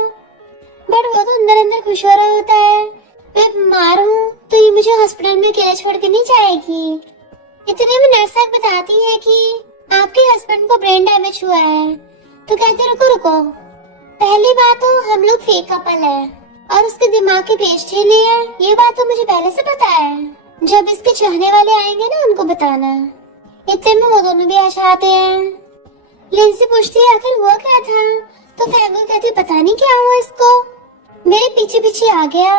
बट वो तो अंदर अंदर खुश हो रहा होता है, मैं बीमार हूँ तो ये मुझे हॉस्पिटल में अकेले छोड़ के नहीं जाएगी। इतने में नर्स बताती है कि आपके हस्बैंड को ब्रेन डैमेज हुआ है। तो कहते रुको रुको, पहली बात तो हम लोग फेक कपल है और उसके दिमाग के पेच ठेले हैं, ये बात तो मुझे पहले से पता है। जब इसके चाहने वाले आएंगे ना उनको बताना। इतने में वो दोनों भी आ जाते हैं। लिंसी पूछती है आखिर हुआ क्या था? तो फेंगू कहती पता नहीं क्या हुआ इसको, मेरे पीछे पीछे आ गया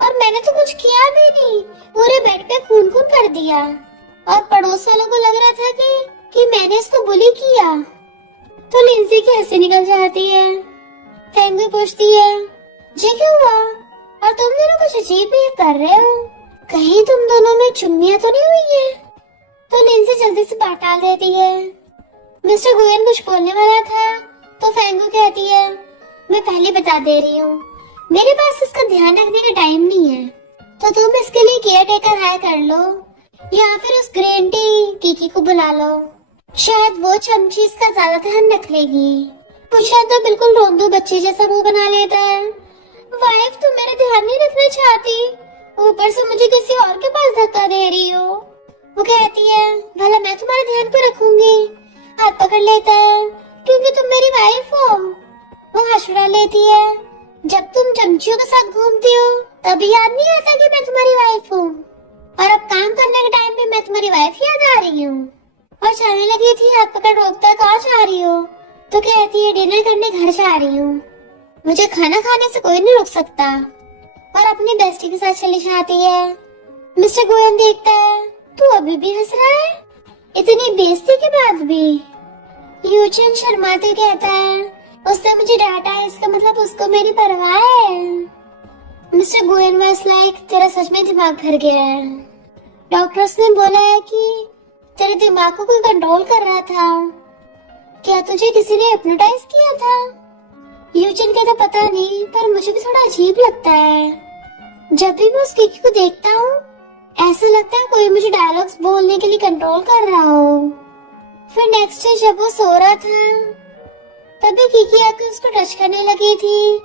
और मैंने तो कुछ किया भी नहीं, पूरे बेड पे खून खून कर दिया और पड़ोस वालों को लग रहा था कि मैंने इसको बुली किया। तो लिंसी की हंसी निकल जाती है। फेंगू पूछती है जी क्या हुआ, और तुम दोनों कुछ अजीब बिहेव कर रहे हो, कहीं तुम दोनों में चुम्मियां तो नहीं हुई है? तो लिंसी जल्दी से बात डाल देती है। मिस्टर गोयल कुछ बोलने वाला था तो फेंगू कहती है मैं पहले बता दे रही हूँ, मेरे पास इसका ध्यान रखने का टाइम नहीं है, तो तुम इसके लिए केयर टेकर हायर कर लो या फिर उस ग्रीन टी कीकी को बुला लो, शायद वो चमची इसका ज्यादा ध्यान रख लेगी। पूछा तो बिल्कुल रोंदू बच्चे जैसा मुंह बना लेता है। वाइफ तुम मेरा ध्यान नहीं रखना चाहती, ऊपर से मुझे किसी और के पास धक्का दे रही हो। वो कहती है भला मैं तुम्हारा ध्यान क्यों रखूंगी? हाथ पकड़ लेता है क्योंकि तुम मेरी वाइफ हो। वो हंस उड़ा लेती है, जब तुम चमचियों के साथ घूमती हो तभी याद नहीं आता कि मैं तुम्हारी वाइफ हूँ, और अब काम करने के टाइम पे मैं तुम्हारी वाइफ याद आ रही हूँ। और जाने लगी थी, हाथ पकड़ रोकता, कहाँ जा रही हो? तो कहती है डिनर करने घर जा रही हूँ, मुझे खाना खाने से कोई नहीं रोक सकता। और अपनी बेस्टी के साथ चली जाती है। मिस्टर गोयन देखता है, तू अभी भी हंस रहा है, इतनी बेइज्जती के बाद भी? यूचन शर्माते कहता है, उसने मुझे डांटा है, इसका मतलब उसको मेरी परवाह है। मिस्टर गोयन वाज लाइक, तेरा सच में दिमाग भर गया है। डॉक्टर्स ने बोला है कि तेरे दिमाग को कोई कंट्रोल कर रहा था। क्या तुझे किसी ने हिप्नोटाइज किया था? यूचन कहता, पता नहीं, पर मुझे भी थोड़ा अजीब लगता है। जब भी मैं उस किकी को देखता हूँ, ऐसा लगता है कोई मुझे डायलॉग्स बोलने के लिए कंट्रोल कर रहा हो। फिर नेक्स्ट डे जब वो सो रहा था, तभी किकी आकर उसको टच करने लगी थी।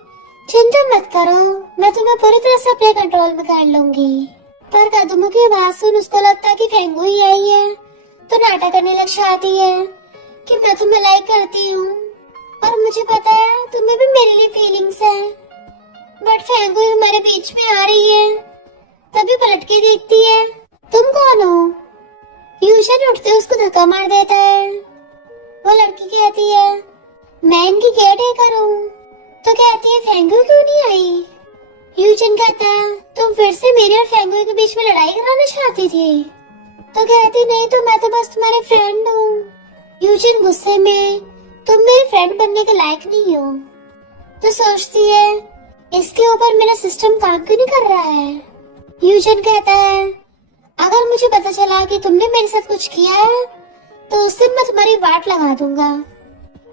चिंता मत करो, मैं तुम्हें पूरी तरह से अपने कंट्रोल में कर लूंगी। पर कदमों की आवाज सुन उसको लगता है कि फेंगू ही आई है, तो नाटक करने लग जाती है कि मैं तुम्हें लाइक करती हूँ और मुझे पता है तुम्हें भी मेरे लिए फीलिंग्स है। बट फेंगू हमारे बीच में आ रही है। तभी पलट के देखती है, तुम कौन हो? यूशन उठते उसको धक्का मार देता है। वो लड़की कहती है, मैं इनकी केयर टेकर हूँ। तो कहती है, फेंगू क्यों नहीं आई? यूचन कहता है, तुम फिर से मेरे और फेंगू के बीच में लड़ाई कराना चाहती थी? तो कहती, नहीं तो मैं तो बस तुम्हारे फ्रेंड हूँ। यूचन गुस्से में, तुम मेरे फ्रेंड बनने के लायक नहीं हो। तो सोचती है, इसके ऊपर मेरा सिस्टम काम क्यों नहीं कर रहा है? यूचन कहता है, अगर मुझे पता चला कि तुमने मेरे साथ कुछ किया है, तो उस दिन मैं तुम्हारी वाट लगा दूंगा।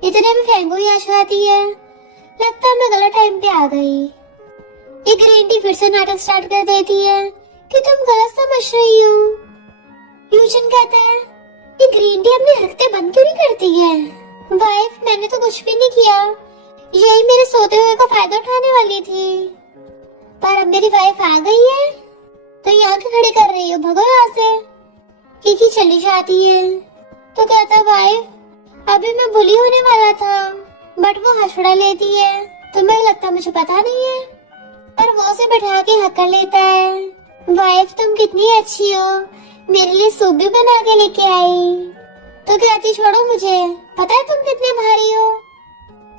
इतने में फेंगू ही आ जाती है। लगता है मैं गलत टाइम पे आ गई। ये ग्रीन टी फिर से नाटक स्टार्ट कर देती है कि तुम गलत समझ रही हो। यूजन कहता है, ये ग्रीन टी अपनी हरकतें बंद क्यों नहीं करती है? वाइफ, मैंने तो कुछ भी नहीं किया, यही मेरे सोते हुए का फायदा उठाने वाली थी। पर अब मेरी वाइफ आ गई है, तो यहाँ के खड़े कर रही हो, भगो यहाँ से। किकी चली जाती है। तो कहता, वाइफ, अभी मैं बुली होने वाला था, बट वो हंसड़ा लेती है। तुम्हें लगता मुझे पता नहीं है? पर वो उसे बैठा के हक कर लेता है। वाइफ, तुम कितनी अच्छी हो, मेरे लिए सूप भी बना के लेके आई। तो कहती, छोड़ो मुझे, पता है तुम कितने भारी हो।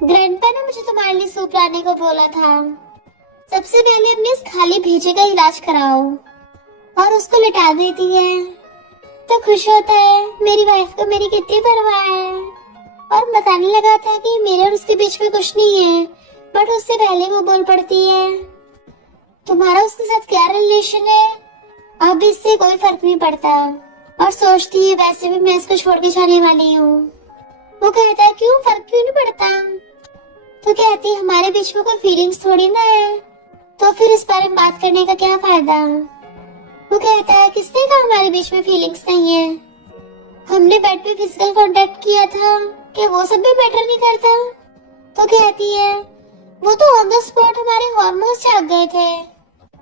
ग्रैंडपा ने मुझे तुम्हारे लिए सूप लाने को बोला था। सबसे पहले अपने इस खाली भेजे का इलाज कराओ। और उसको लिटा देती है। तो खुश होता है, मेरी वाइफ को मेरी कितनी परवाह है। और बताने लगा था कि मेरे और उसके बीच में कुछ नहीं है, बट उससे पहले वो बोल पड़ती है, तुम्हारा उसके साथ क्या रिलेशन है? अब इससे कोई फर्क नहीं पड़ता। और सोचती है, वैसे भी मैं इसको छोड़ के जाने वाली हूँ। वो कहता है, क्यों, फर्क क्यों नहीं पड़ता? तो कहती है, हमारे बीच में कोई फीलिंग्स थोड़ी ना है, तो फिर इस बारे में बात करने का क्या फायदा? वो कहता है, किसने कहा हमारे बीच में फीलिंग्स नहीं है? हमने बेड पे फिजिकल कांटेक्ट किया था, कि वो सब भी मैटर नहीं करता? तो कहती है, वो तो ऑन द स्पॉट हमारे हार्मोन्स जाग गए थे,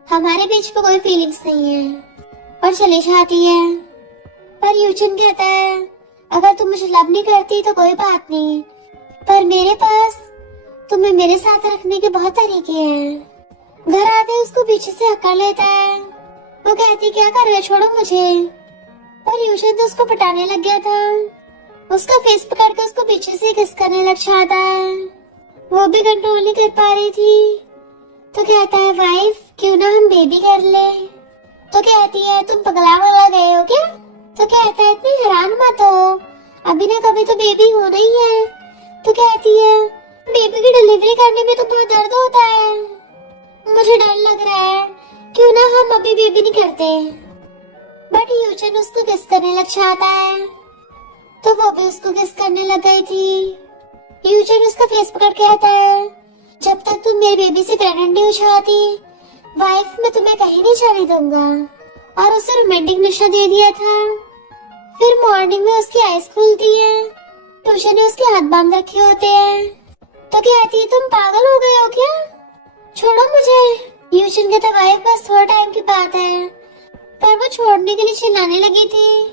हमारे बीच में कोई फीलिंग्स नहीं है। और चली जाती है। पर यूचन कहता है, अगर तुम मुझे लव नहीं करती तो कोई बात नहीं, पर मेरे पास तुम्हें मेरे साथ रखने के बहुत तरीके हैं। घर आते उसको पीछे से हक्का लेता है। वो कहती, क्या कर रहे हो, छोड़ो मुझे। पर यूशन तो उसको पटाने लग गया था। उसका फेस पकड़ के उसको पीछे से किस करने लग जाता है। वो भी कंट्रोल नहीं कर पा रही थी। तो कहता है, वाइफ, क्यों ना हम बेबी कर ले? तो कहती है, तुम पगला वगला गए हो क्या? तो कहता है, इतनी हैरान मत हो, अभी ना कभी तो बेबी होना ही है। तो कहती है, बेबी की डिलीवरी करने में तो बहुत दर्द होता है, मुझे डर लग रहा है, क्यों ना हम अभी बेबी नहीं करते। बट यूचन उसको किस करने लग जाता है, तो वो भी उसको किस करने लग गई थी। यूचन उसका फेस पकड़ के कहता है, जब तक तुम मेरे बेबी से प्रेग्नेंट नहीं हो जाती, वाइफ, मैं तुम्हें कहीं नहीं जाने दूंगा। और उसे रोमांटिक नशा दे दिया था। फिर मॉर्निंग में उसकी आईज खुलती है, ट्यूशन ने उसके हाथ बांध रखे होते हैं। तो कहती है, तुम पागल हो गए हो क्या, छोड़ो मुझे। यूशन कहता, वाइफ, बस थोड़ा टाइम की बात है। पर वो छोड़ने के लिए चिल्लाने लगी थी।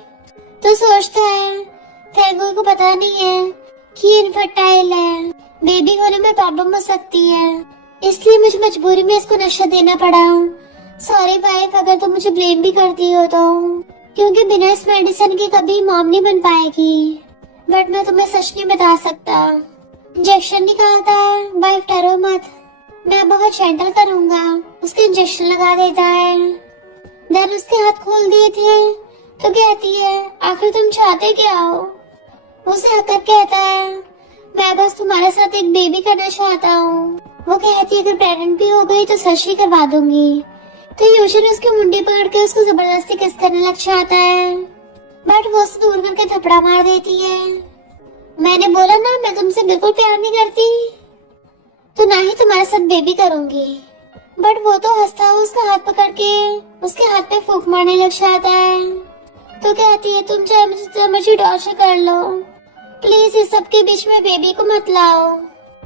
तो सोचता है, फेंगू को पता नहीं है कि ये इनफर्टाइल है, बेबी होने में प्रॉब्लम हो सकती है, इसलिए मुझे मजबूरी में इसको नशा देना पड़ा। सॉरी वाइफ, अगर तुम मुझे ब्लेम भी करती हो तो। क्योंकि बिना इस मेडिसिन के कभी मॉम नहीं बन पाएगी। बट मैं तुम्हें सच नहीं बता सकता। इंजेक्शन निकालता है, वाइफ डरो मत, मैं बहुत जेंटल करूंगा। उसके इंजेक्शन लगा देता है। देन उसके हाथ खोल दिए थे तो कहती है आखिर तुम चाहते क्या हो। उसे हकर कहता है मैं बस तुम्हारे साथ एक बेबी करना चाहता हूँ। वो कहती है अगर प्रेग्नेंट भी हो गई तो सर्जरी करवा दूंगी। तो यूजन उसकी मुंडी पकड़ के उसको जबरदस्ती किस करने लग जाता है, बट वो उसे दूर करके थपड़ा मार देती है। मैंने बोला ना मैं तुमसे बिल्कुल प्यार नहीं करती, तो ना ही तुम्हारे साथ बेबी करूंगी। बट वो तो हंसता है उसका हाथ पकड़ के उसके हाथ पे फूंक मारने लग जाता है। तो कहती है तुम चाहे मुझे जितना मर्जी टॉर्चर कर लो, प्लीज इस सब के बीच में बेबी को मत लाओ।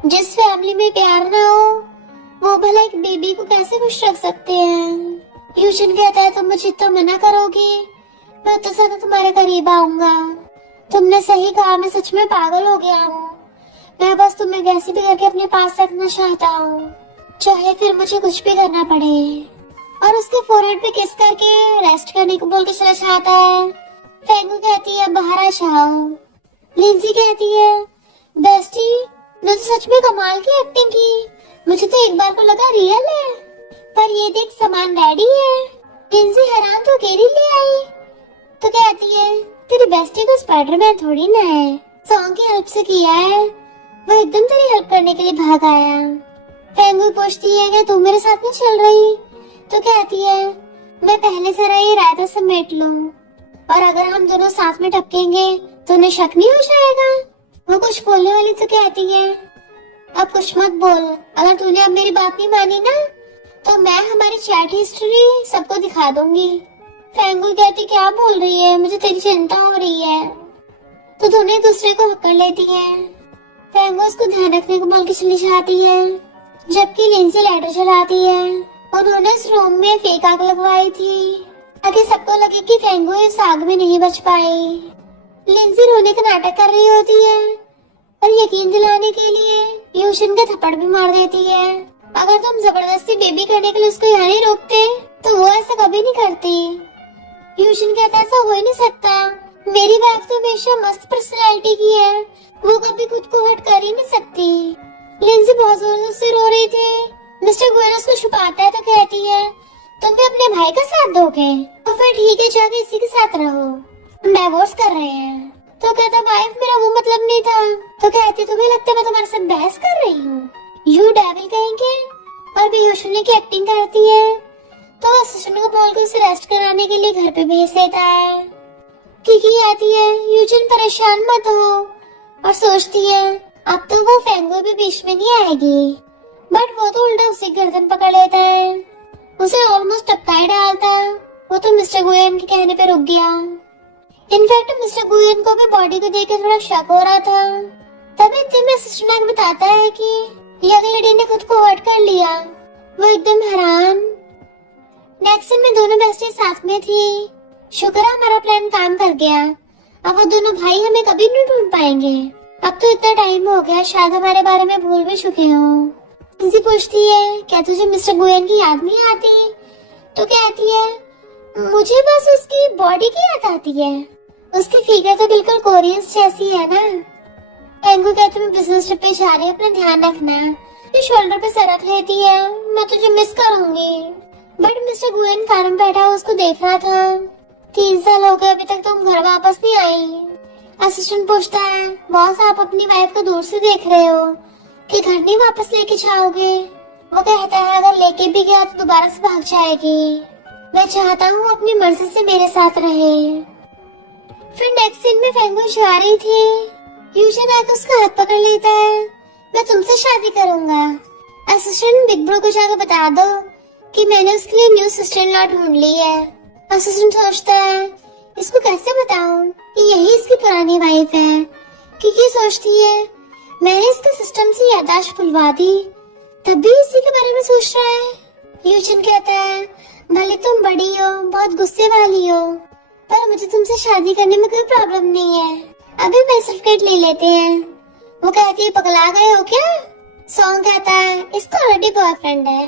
जिस फैमिली में प्यार ना हो वो भला एक बेबी को कैसे खुश रख सकते हैं। यूजन कहता है तुम मुझे तो मना करोगे, मैं तो ज्यादा तुम्हारे करीब आऊंगा। तुमने सही कहा, मैं सच में पागल हो गया हूँ। मैं बस तुम्हें कैसे भी करके अपने पास रखना चाहता हूँ, चाहे फिर मुझे कुछ भी करना पड़े। और उसके फोरहेड पे किस करके रेस्ट करने को बोल के चला जाता है। फेंगू कहती है बाहर आ जाओ। लिंजी कहती है बेस्टी ने तो सच में कमाल की एक्टिंग की, मुझे तो एक बार को लगा रियल है, पर ये देख सामान रेडी है। लिंजी हैरान तो केरी ले आई। तो कहती है तेरी बेस्टी को स्पाइडरमैन थोड़ी ना है, सॉन्ग की हेल्प से किया है, वो एकदम तेरी हेल्प करने के लिए भाग आया। फेंगू पूछती है क्या तू मेरे साथ नहीं चल रही। तो कहती है मैं पहले जरा ये रायता समेट लूं, और अगर हम दोनों साथ में टपकेंगे तो उन्हें शक नहीं हो जाएगा। वो कुछ बोलने वाली तो कहती है अब कुछ मत बोल, अगर तूने अब मेरी बात नहीं मानी ना तो मैं हमारी चैट हिस्ट्री सबको दिखा दूंगी। फेंगू कहती क्या बोल रही है, मुझे तेरी चिंता हो रही है। तो दोनों एक दूसरे को हक कर लेती है। फेंगू उसको ध्यान रखने को बोल के चली जाती है, जबकि लिंजी लाइटर जलाती है। उन्होंने इस रूम में फेक आग लगवाई थी ताकि सबको लगे कि फेंगू इस आग में नहीं बच पाई। लिंजी रोने का नाटक कर रही होती है और यकीन दिलाने के लिए यूशन का थप्पड़ भी मार देती है। अगर तुम जबरदस्ती बेबी करने के लिए उसको यहाँ नहीं रोकते तो वो ऐसा कभी नहीं करती। यूशन कहता ऐसा हो ही नहीं सकता, मेरी वाइफ तो हमेशा मस्त पर्सनैलिटी की है, वो कभी खुद को हट कर ही नहीं सकती। लिंजी बहुत जोर से रो रही थी। मिस्टर गुएन उसको छुपाता है तो कहती है तुम भी अपने भाई का साथ दोगे, तो फिर ठीक है जाके इसी के साथ रहो, डाइवोर्स कर रहे हैं। तो कहता वाइफ मेरा वो मतलब नहीं था। तो कहती तुम्हें लगता है मैं तुम्हारे साथ बहस कर रही हूँ, यू डेविल कहेंगे। और बेहोशने की एक्टिंग करती है तो असिस्टेंट को बोल के उसे रेस्ट कराने के लिए घर पे भेज देता है। किकी आती है यूजन परेशान मत हो, और सोचती है अब तो वो फेंगू भी बीच में नहीं आएगी। बट वो तो उल्टा उसी गर्दन पकड़ लेता है, उसे ऑलमोस्ट टपकाई डालता। वो तो मिस्टर गुएन के कहने पे रुक गया। इनफैक्ट मिस्टर गुएन को भी बॉडी को देखकर थोड़ा शक हो रहा था। तभी इतने में असिस्टेंट बताता है कि यंग लेडी ने खुद को हर्ट कर लिया। वो एकदम हैरान। नेक्स्ट सीन में दोनों बेस्टी साथ में थी। शुक्र है हमारा प्लान काम कर गया, अब वो दोनों भाई हमें कभी नहीं ढूंढ पाएंगे। अब तो इतना टाइम हो गया, शायद हमारे बारे में भूल भी चुके हो। लिंजी पूछती है क्या तुझे मिस्टर गुएन की याद नहीं आती। तो कहती है मुझे बस उसकी बॉडी की याद आती है, उसकी फिगर तो बिल्कुल कोरियंस जैसी है ना। फेंगू कहती मैं बिजनेस ट्रिप पे जा रही हूँ, अपना ध्यान रखना। ये शोल्डर पे सर रख लेती है, मैं तुझे मिस करूंगी। बट मिस्टर गुएन कार में बैठा उसको देख रहा था। 3 साल हो गए अभी तक तुम घर वापस नहीं आई। असिस्टेंट पूछता है बॉस आप अपनी वाइफ को दूर से देख रहे हो कि घर नहीं वापस लेके जाओगे। वो कहता है अगर लेके भी गया तो दोबारा से भाग जाएगी, मैं चाहता हूँ अपनी मर्जी से मेरे साथ रहे। फिर नेक्स्ट सीन में फेंगू जा रही थी। यूजन आकर उसका हाथ पकड़ लेता है, मैं तुमसे शादी करूंगा। असिस्टेंट बिग ब्रो को जाकर बता दो कि मैंने उसके लिए न्यू सिस्टर इन लॉ ढूंढ ली है। असिस्टेंट सोचता है इसको कैसे बताऊं कि यही इसकी पुरानी वाइफ है। क्योंकि सोचती है मैंने इसके सिस्टम से याददाश्त भुलवा दी, तब भी इसी के बारे में सोच रहा है। यूजन कहता है भले तुम बड़ी हो, बहुत गुस्से वाली हो, पर मुझे तुमसे शादी करने में कोई प्रॉब्लम नहीं है। अभी मैं सर्टिफिकेट ले लेते हैं। वो कहती है पगला गए हो क्या। सॉन्ग कहता है इसका ऑलरेडी बॉयफ्रेंड है।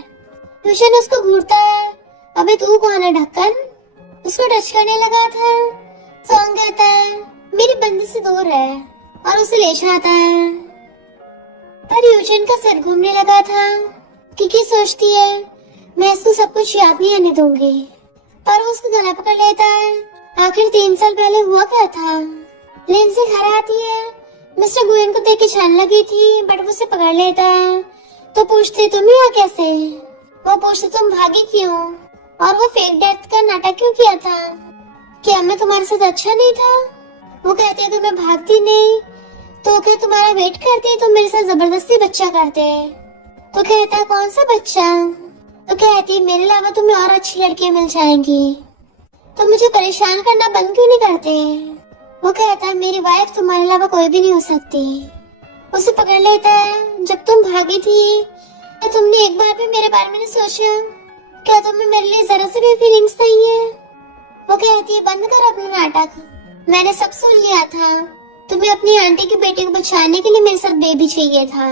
यूजन उसको घूरता है अबे तू कौन है ढक्कन। उसको टच करने लगा था। सॉन्ग गाता है, मेरी बंदी से दूर है और उसे ले जाता है। पर यूजन का सर घूमने लगा था। किकी सोचती है मैं इसको सब कुछ याद नहीं आने दूंगी, पर वो उसको गला पकड़ लेता है। आखिर 3 साल पहले हुआ क्या था। लिंसी घर आती है, मिस्टर गुएन को देख के छान लगी थी, बट वो उसे पकड़ लेता है। तो पूछते तुम यहाँ कैसे। वो पूछते तुम भागी क्यों और वो फेक डेथ का नाटक क्यों किया था। क्या मैं तुम्हारे साथ अच्छा नहीं था। वो कहते हैं तुम्हें भागती नहीं तो क्या तुम्हारा वेट करते, तुम मेरे साथ जबरदस्ती बच्चा करते। तो कहता कौन सा बच्चा। तो कहती मेरे अलावा तुम्हें और अच्छी लड़कियां मिल जाएंगी, तो मुझे परेशान करना बंद क्यों नहीं करते। वो कहता है मेरी वाइफ तुम्हारे अलावा कोई भी नहीं हो सकती। उसे पकड़ लेता है, जब तुम भागी थी तो तुमने एक बार भी मेरे बारे में नहीं सोचा। क्या तुम्हें मेरे लिए जरा सी भी फीलिंग्स नहीं है। वो कहती है बंद करो अपना नाटक, मैंने सब सुन लिया था। तुम्हें अपनी आंटी की बेटी को बचाने के लिए मेरे साथ बेबी चाहिए था।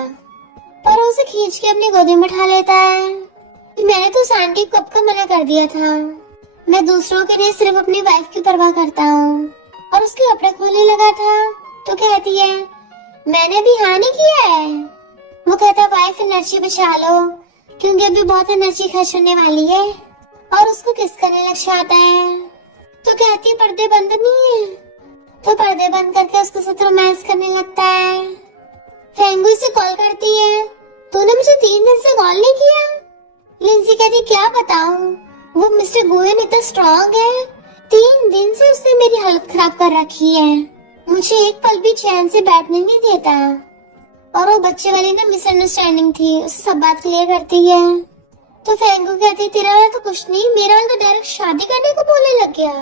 पर उसे खींच के अपनी गोदी में उठा लेता है। मैंने तो उस आंटी को कब का मना कर दिया था। मैं दूसरों के लिए सिर्फ अपनी वाइफ की परवाह करता हूँ। और उसके कपड़े खोलने लगा था तो कहती है मैंने भी हाँ नहीं किया है। वो कहता वाइफ एनर्जी बचा लो क्योंकि अभी बहुत एनर्जी खर्च होने वाली है। और उसको किस करने लग जाता है। तो कहती है पर्दे बंद नहीं है। तो पर्दे बंद करके उसके साथ रोमांस करने लगता है। फेंगू से कॉल करती है, तूने मुझे 3 दिन से कॉल नहीं किया। लिंसी कहती क्या बताऊं, वो मिस्टर गुएन इतना स्ट्रॉन्ग है, 3 दिन से उसने मेरी हालत खराब कर रखी है। मुझे एक पल भी चैन से बैठने नहीं देता। और वो बच्चे वाली ना मिसअंडरस्टैंडिंग थी, उसे सब बात क्लियर करती है। तो फेंगू कहती तेरा वाला तो कुछ नहीं, मेरा वाला तो डायरेक्ट शादी करने को बोलने लग गया।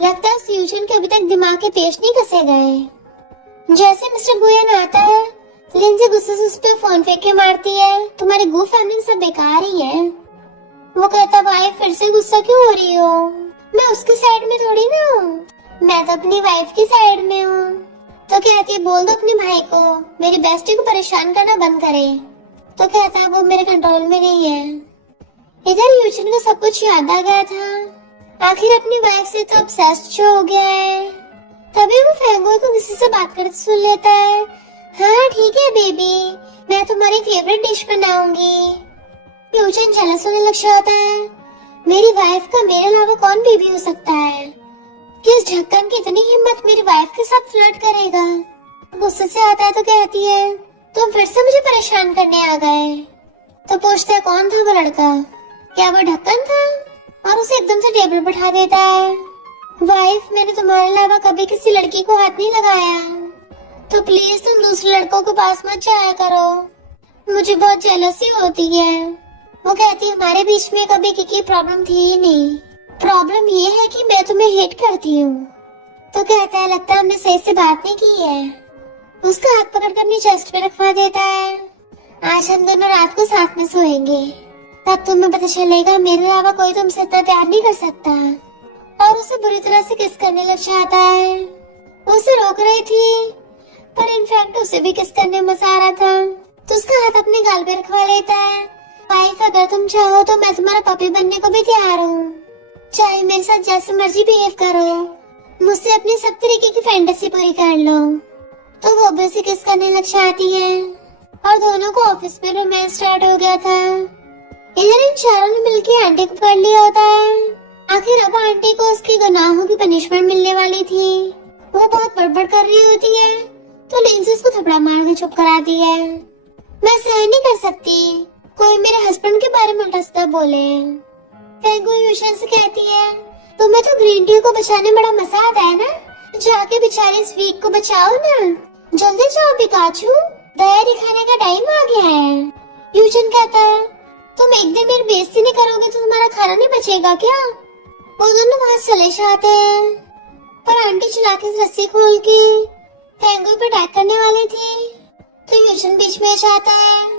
लगता है फ्यूजन के अभी तक दिमाग के पेश नहीं कसे गए। जैसे मिस्टर गुएन आता है, लिंसी गुस्से से उस पर फोन फेंक के मारती है, तुम्हारी गू फैमिली सब बेकार ही है। वो कहता भाई फिर से गुस्सा क्यों हो रही हो, मैं उसकी साइड में थोड़ी ना हूँ, मैं तो अपनी वाइफ की साइड में हूँ। तो कहती है बोल दो अपने भाई को मेरी बेस्टी को परेशान करना बंद करे। तो कहता है वो मेरे कंट्रोल में नहीं है। इधर यूजन को सब कुछ याद आ गया था। आखिर अपनी वाइफ से तो ऑब्सेस्ड जो हो गया है। तभी वो फेंगू को किसी से बात करते सुन लेता है। हाँ ठीक है बेबी, मैं तुम्हारी फेवरेट डिश बनाऊंगी। यूजन जेलस होने लग जाता है। मेरी वाइफ का मेरे अलावा कौन बेबी हो सकता है। किस ढक्कन की इतनी हिम्मत मेरी वाइफ के साथ फ्लर्ट करेगा। गुस्से से आता है तो कहती है तुम फिर से मुझे परेशान करने आ गए। तो पूछता है कौन था वो लड़का, क्या वो ढक्कन था। और उसे एकदम से टेबल पर उठा देता है। वाइफ मैंने तुम्हारे अलावा कभी किसी लड़की को हाथ नहीं लगाया, तो प्लीज तुम दूसरे लड़कों के पास मत जाया करो, मुझे बहुत जेलसी होती है। वो कहती है हमारे बीच में कभी की प्रॉब्लम थी ही नहीं, प्रॉब्लम ये है कि मैं तुम्हें हेट करती हूँ। तो कहता है लगता है हमने सही से बात नहीं की है। उसका हाथ पकड़कर अपनी चेस्ट पे रखवा देता है। आज हम दोनों रात को साथ में सोएंगे, तब तुम्हें पता चलेगा मेरे अलावा कोई तुमसे इतना प्यार नहीं कर सकता। और उसे बुरी तरह से किस करने लग जाता है। वो उसे रोक रही थी, पर इनफैक्ट उसे भी किस करने में मजा आ रहा था। तो उसका हाथ अपने गाल पे रखवा लेता है। वाइफ अगर तुम चाहो तो मैं तुम्हारा पपी बनने को भी तैयार हूँ, चाहे मेरे साथ जैसे मर्जी बिहेव करो, मुझसे अपनी सब तरीके की फैंटेसी पूरी कर लो। तो वो भी उसे किस करने लग जाती है और दोनों को ऑफिस में रोमांस स्टार्ट हो गया था। इधर इन चारों ने मिलकर आंटी को पकड़ लिया होता है। आखिर अब आंटी को उसके गुनाहों की पनिशमेंट मिलने वाली थी। वो बहुत बड़बड़ कर रही होती है तो लिंसी उसको थपड़ा मार के चुप कराती है। मैं सहन नहीं कर सकती कोई मेरे हस्बैंड के बारे में उल्टा सीधा बोले। फेंगू यूशन से कहती है तुम्हें तो ग्रीन टी को बचाने बड़ा मजा आता है ना, जाके बेचारे इस वीक को बचाओ ना, जल्दी जाओ पिकाचू, दया दिखाने का टाइम आ गया है। यूशन कहता है तुम एक दिन मेरी बेइज्जती नहीं करोगे तो तुम्हारा खाना नहीं बचेगा क्या। वो दोनों वहाँ चले जाते हैं, पर आंटी चला के रस्सी खोल के फेंगू पे अटैक करने वाली थी। तो यूशन बीच में जाता है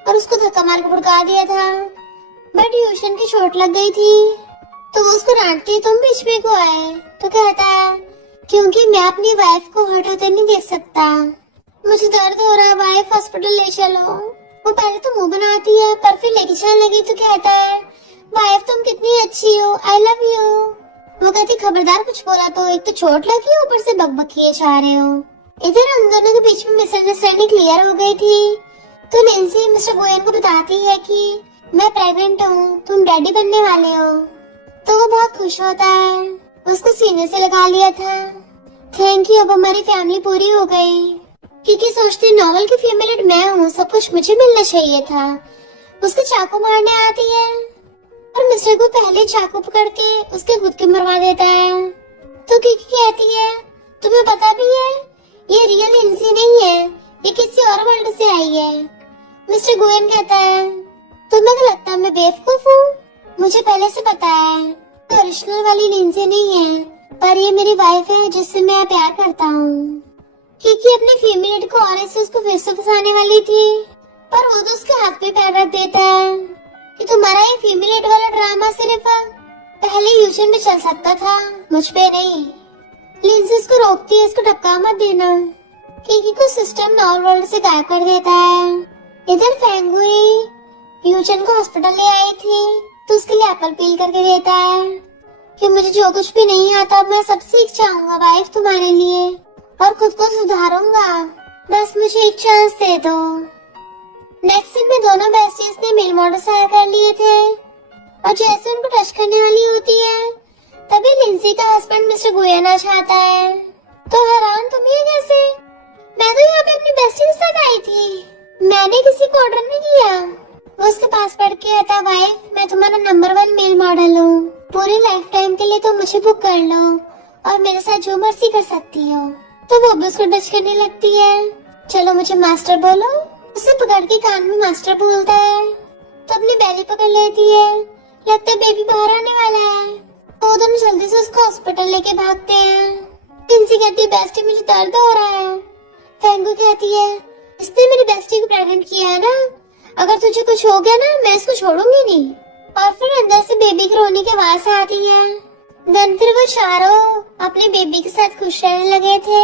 और उसको धक्का मार के भड़का दिया था, बट यूशन की चोट लग गई थी। तो वो उसको डांटती तुम बीच में क्यों आए। तो कहता है क्योंकि मैं अपनी वाइफ को हर्ट होते नहीं देख सकता, मुझे दर्द हो रहा है, वाइफ हॉस्पिटल ले चलो। वो पहले तो मुंह बनाती है, पर फिर लेके चलने लगी तो कहता है वाइफ तुम कितनी अच्छी हो, आई लव यू। वो कहती खबरदार कुछ बोला तो एक तो चोट लगी ऊपर से बकबक किए जा रहे हो। इधर हम दोनों के बीच में मिसअंडरस्टैंडिंग क्लियर हो गई थी तो लिंसी मिस्टर गोयन को बताती है कि मैं प्रेग्नेंट हूँ, तुम डैडी बनने वाले हो। तो वो बहुत खुश होता है, उसको सीने से लगा लिया था। थैंक यू, अब हमारी फैमिली पूरी हो गई। क्योंकि सोचते नॉवल की फीमेल मैं हूँ, सब कुछ मुझे मिलना चाहिए था। उसको चाकू मारने आती है और मिस्टर को पहले चाकू पकड़ के उसके खुद के मरवा देता है। तो किकी कहती है तुम्हें पता भी है ये रियल लिंसी नहीं है, ये किसी और वर्ल्ड से आई है। मिस्टर गोयन कहता है तुम्हें क्या लगता है मैं बेवकूफ हूँ? मुझे पहले से पता है ओरिजिनल वाली लिंसी नहीं है, पर ये मेरी वाइफ है जिससे मैं प्यार करता हूँ। क्योंकि अपने फीमेल को और ऐसे उसको फिर से फंसाने वाली थी, पर वो तो उसके हाथ पे पैर रख देता है कि तुम्हारा ये फीमेल वाला ड्रामा सिर्फ पहले यूजन में चल सकता था, मुझ पे नहीं। लिंसी उसको रोकती है, इसको धक्का मत देना। क्योंकि को सिस्टम नॉर्मल वर्ल्ड से गायब कर देता है। इधर फेंगुई यूजन को हॉस्पिटल ले आई थी तो उसके लिए एप्पल पील करके देता है कि मुझे जो कुछ भी नहीं आता मैं सब सीख जाऊंगा वाइफ तुम्हारे लिए और खुद को सुधारूंगा, बस मुझे एक चांस दे दो। नेक्स्ट सीन में दोनों बेस्टीज ने मेल मॉडल हायर कर लिए थे और जैसे उनको टच करने वाली होती है तभी लिंसी का हस्बैंड मिस्टर गोयन आ जाता है। तो हैरान तुम ये कैसे? मैं तो यहाँ पे अपनी बेस्टी के साथ आई थी, मैंने किसी को ऑर्डर नहीं किया। वो उसके पास पढ़ के आता वाइफ मैं तुम्हारा नंबर 1 मेल मॉडल हूँ, पूरी लाइफ टाइम के लिए तो मुझे बुक कर लो और मेरे साथ जो मर्जी कर सकती हो। तो वो भी उसको टच करने लगती है। चलो मुझे मास्टर बोलो। उसे पकड़ के कान में मास्टर बोलता है तो अपनी बैली पकड़ लेती है, लगता है बेबी बाहर आने वाला है। वो दोनों जल्दी से उसको हॉस्पिटल लेके भागते हैं। लिंसी कहती है बेस्टी मुझे दर्द हो रहा है। फेंगू कहती है इसने मेरी बेस्टी को प्रेग्नेंट किया है ना, अगर तुझे कुछ हो गया ना मैं इसको छोड़ूंगी नहीं। और फिर अंदर से बेबी की रोने की आवाज आती है। देन फिर वो चारों अपने बेबी के साथ खुश रहने लगे थे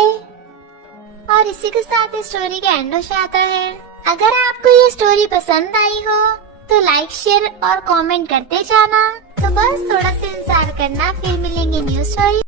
और इसी के साथ स्टोरी का एंड हो जाता है। अगर आपको ये स्टोरी पसंद आई हो तो लाइक शेयर और कमेंट करते जाना। तो बस थोड़ा सा इंतजार करना, फिर मिलेंगे न्यू स्टोरी।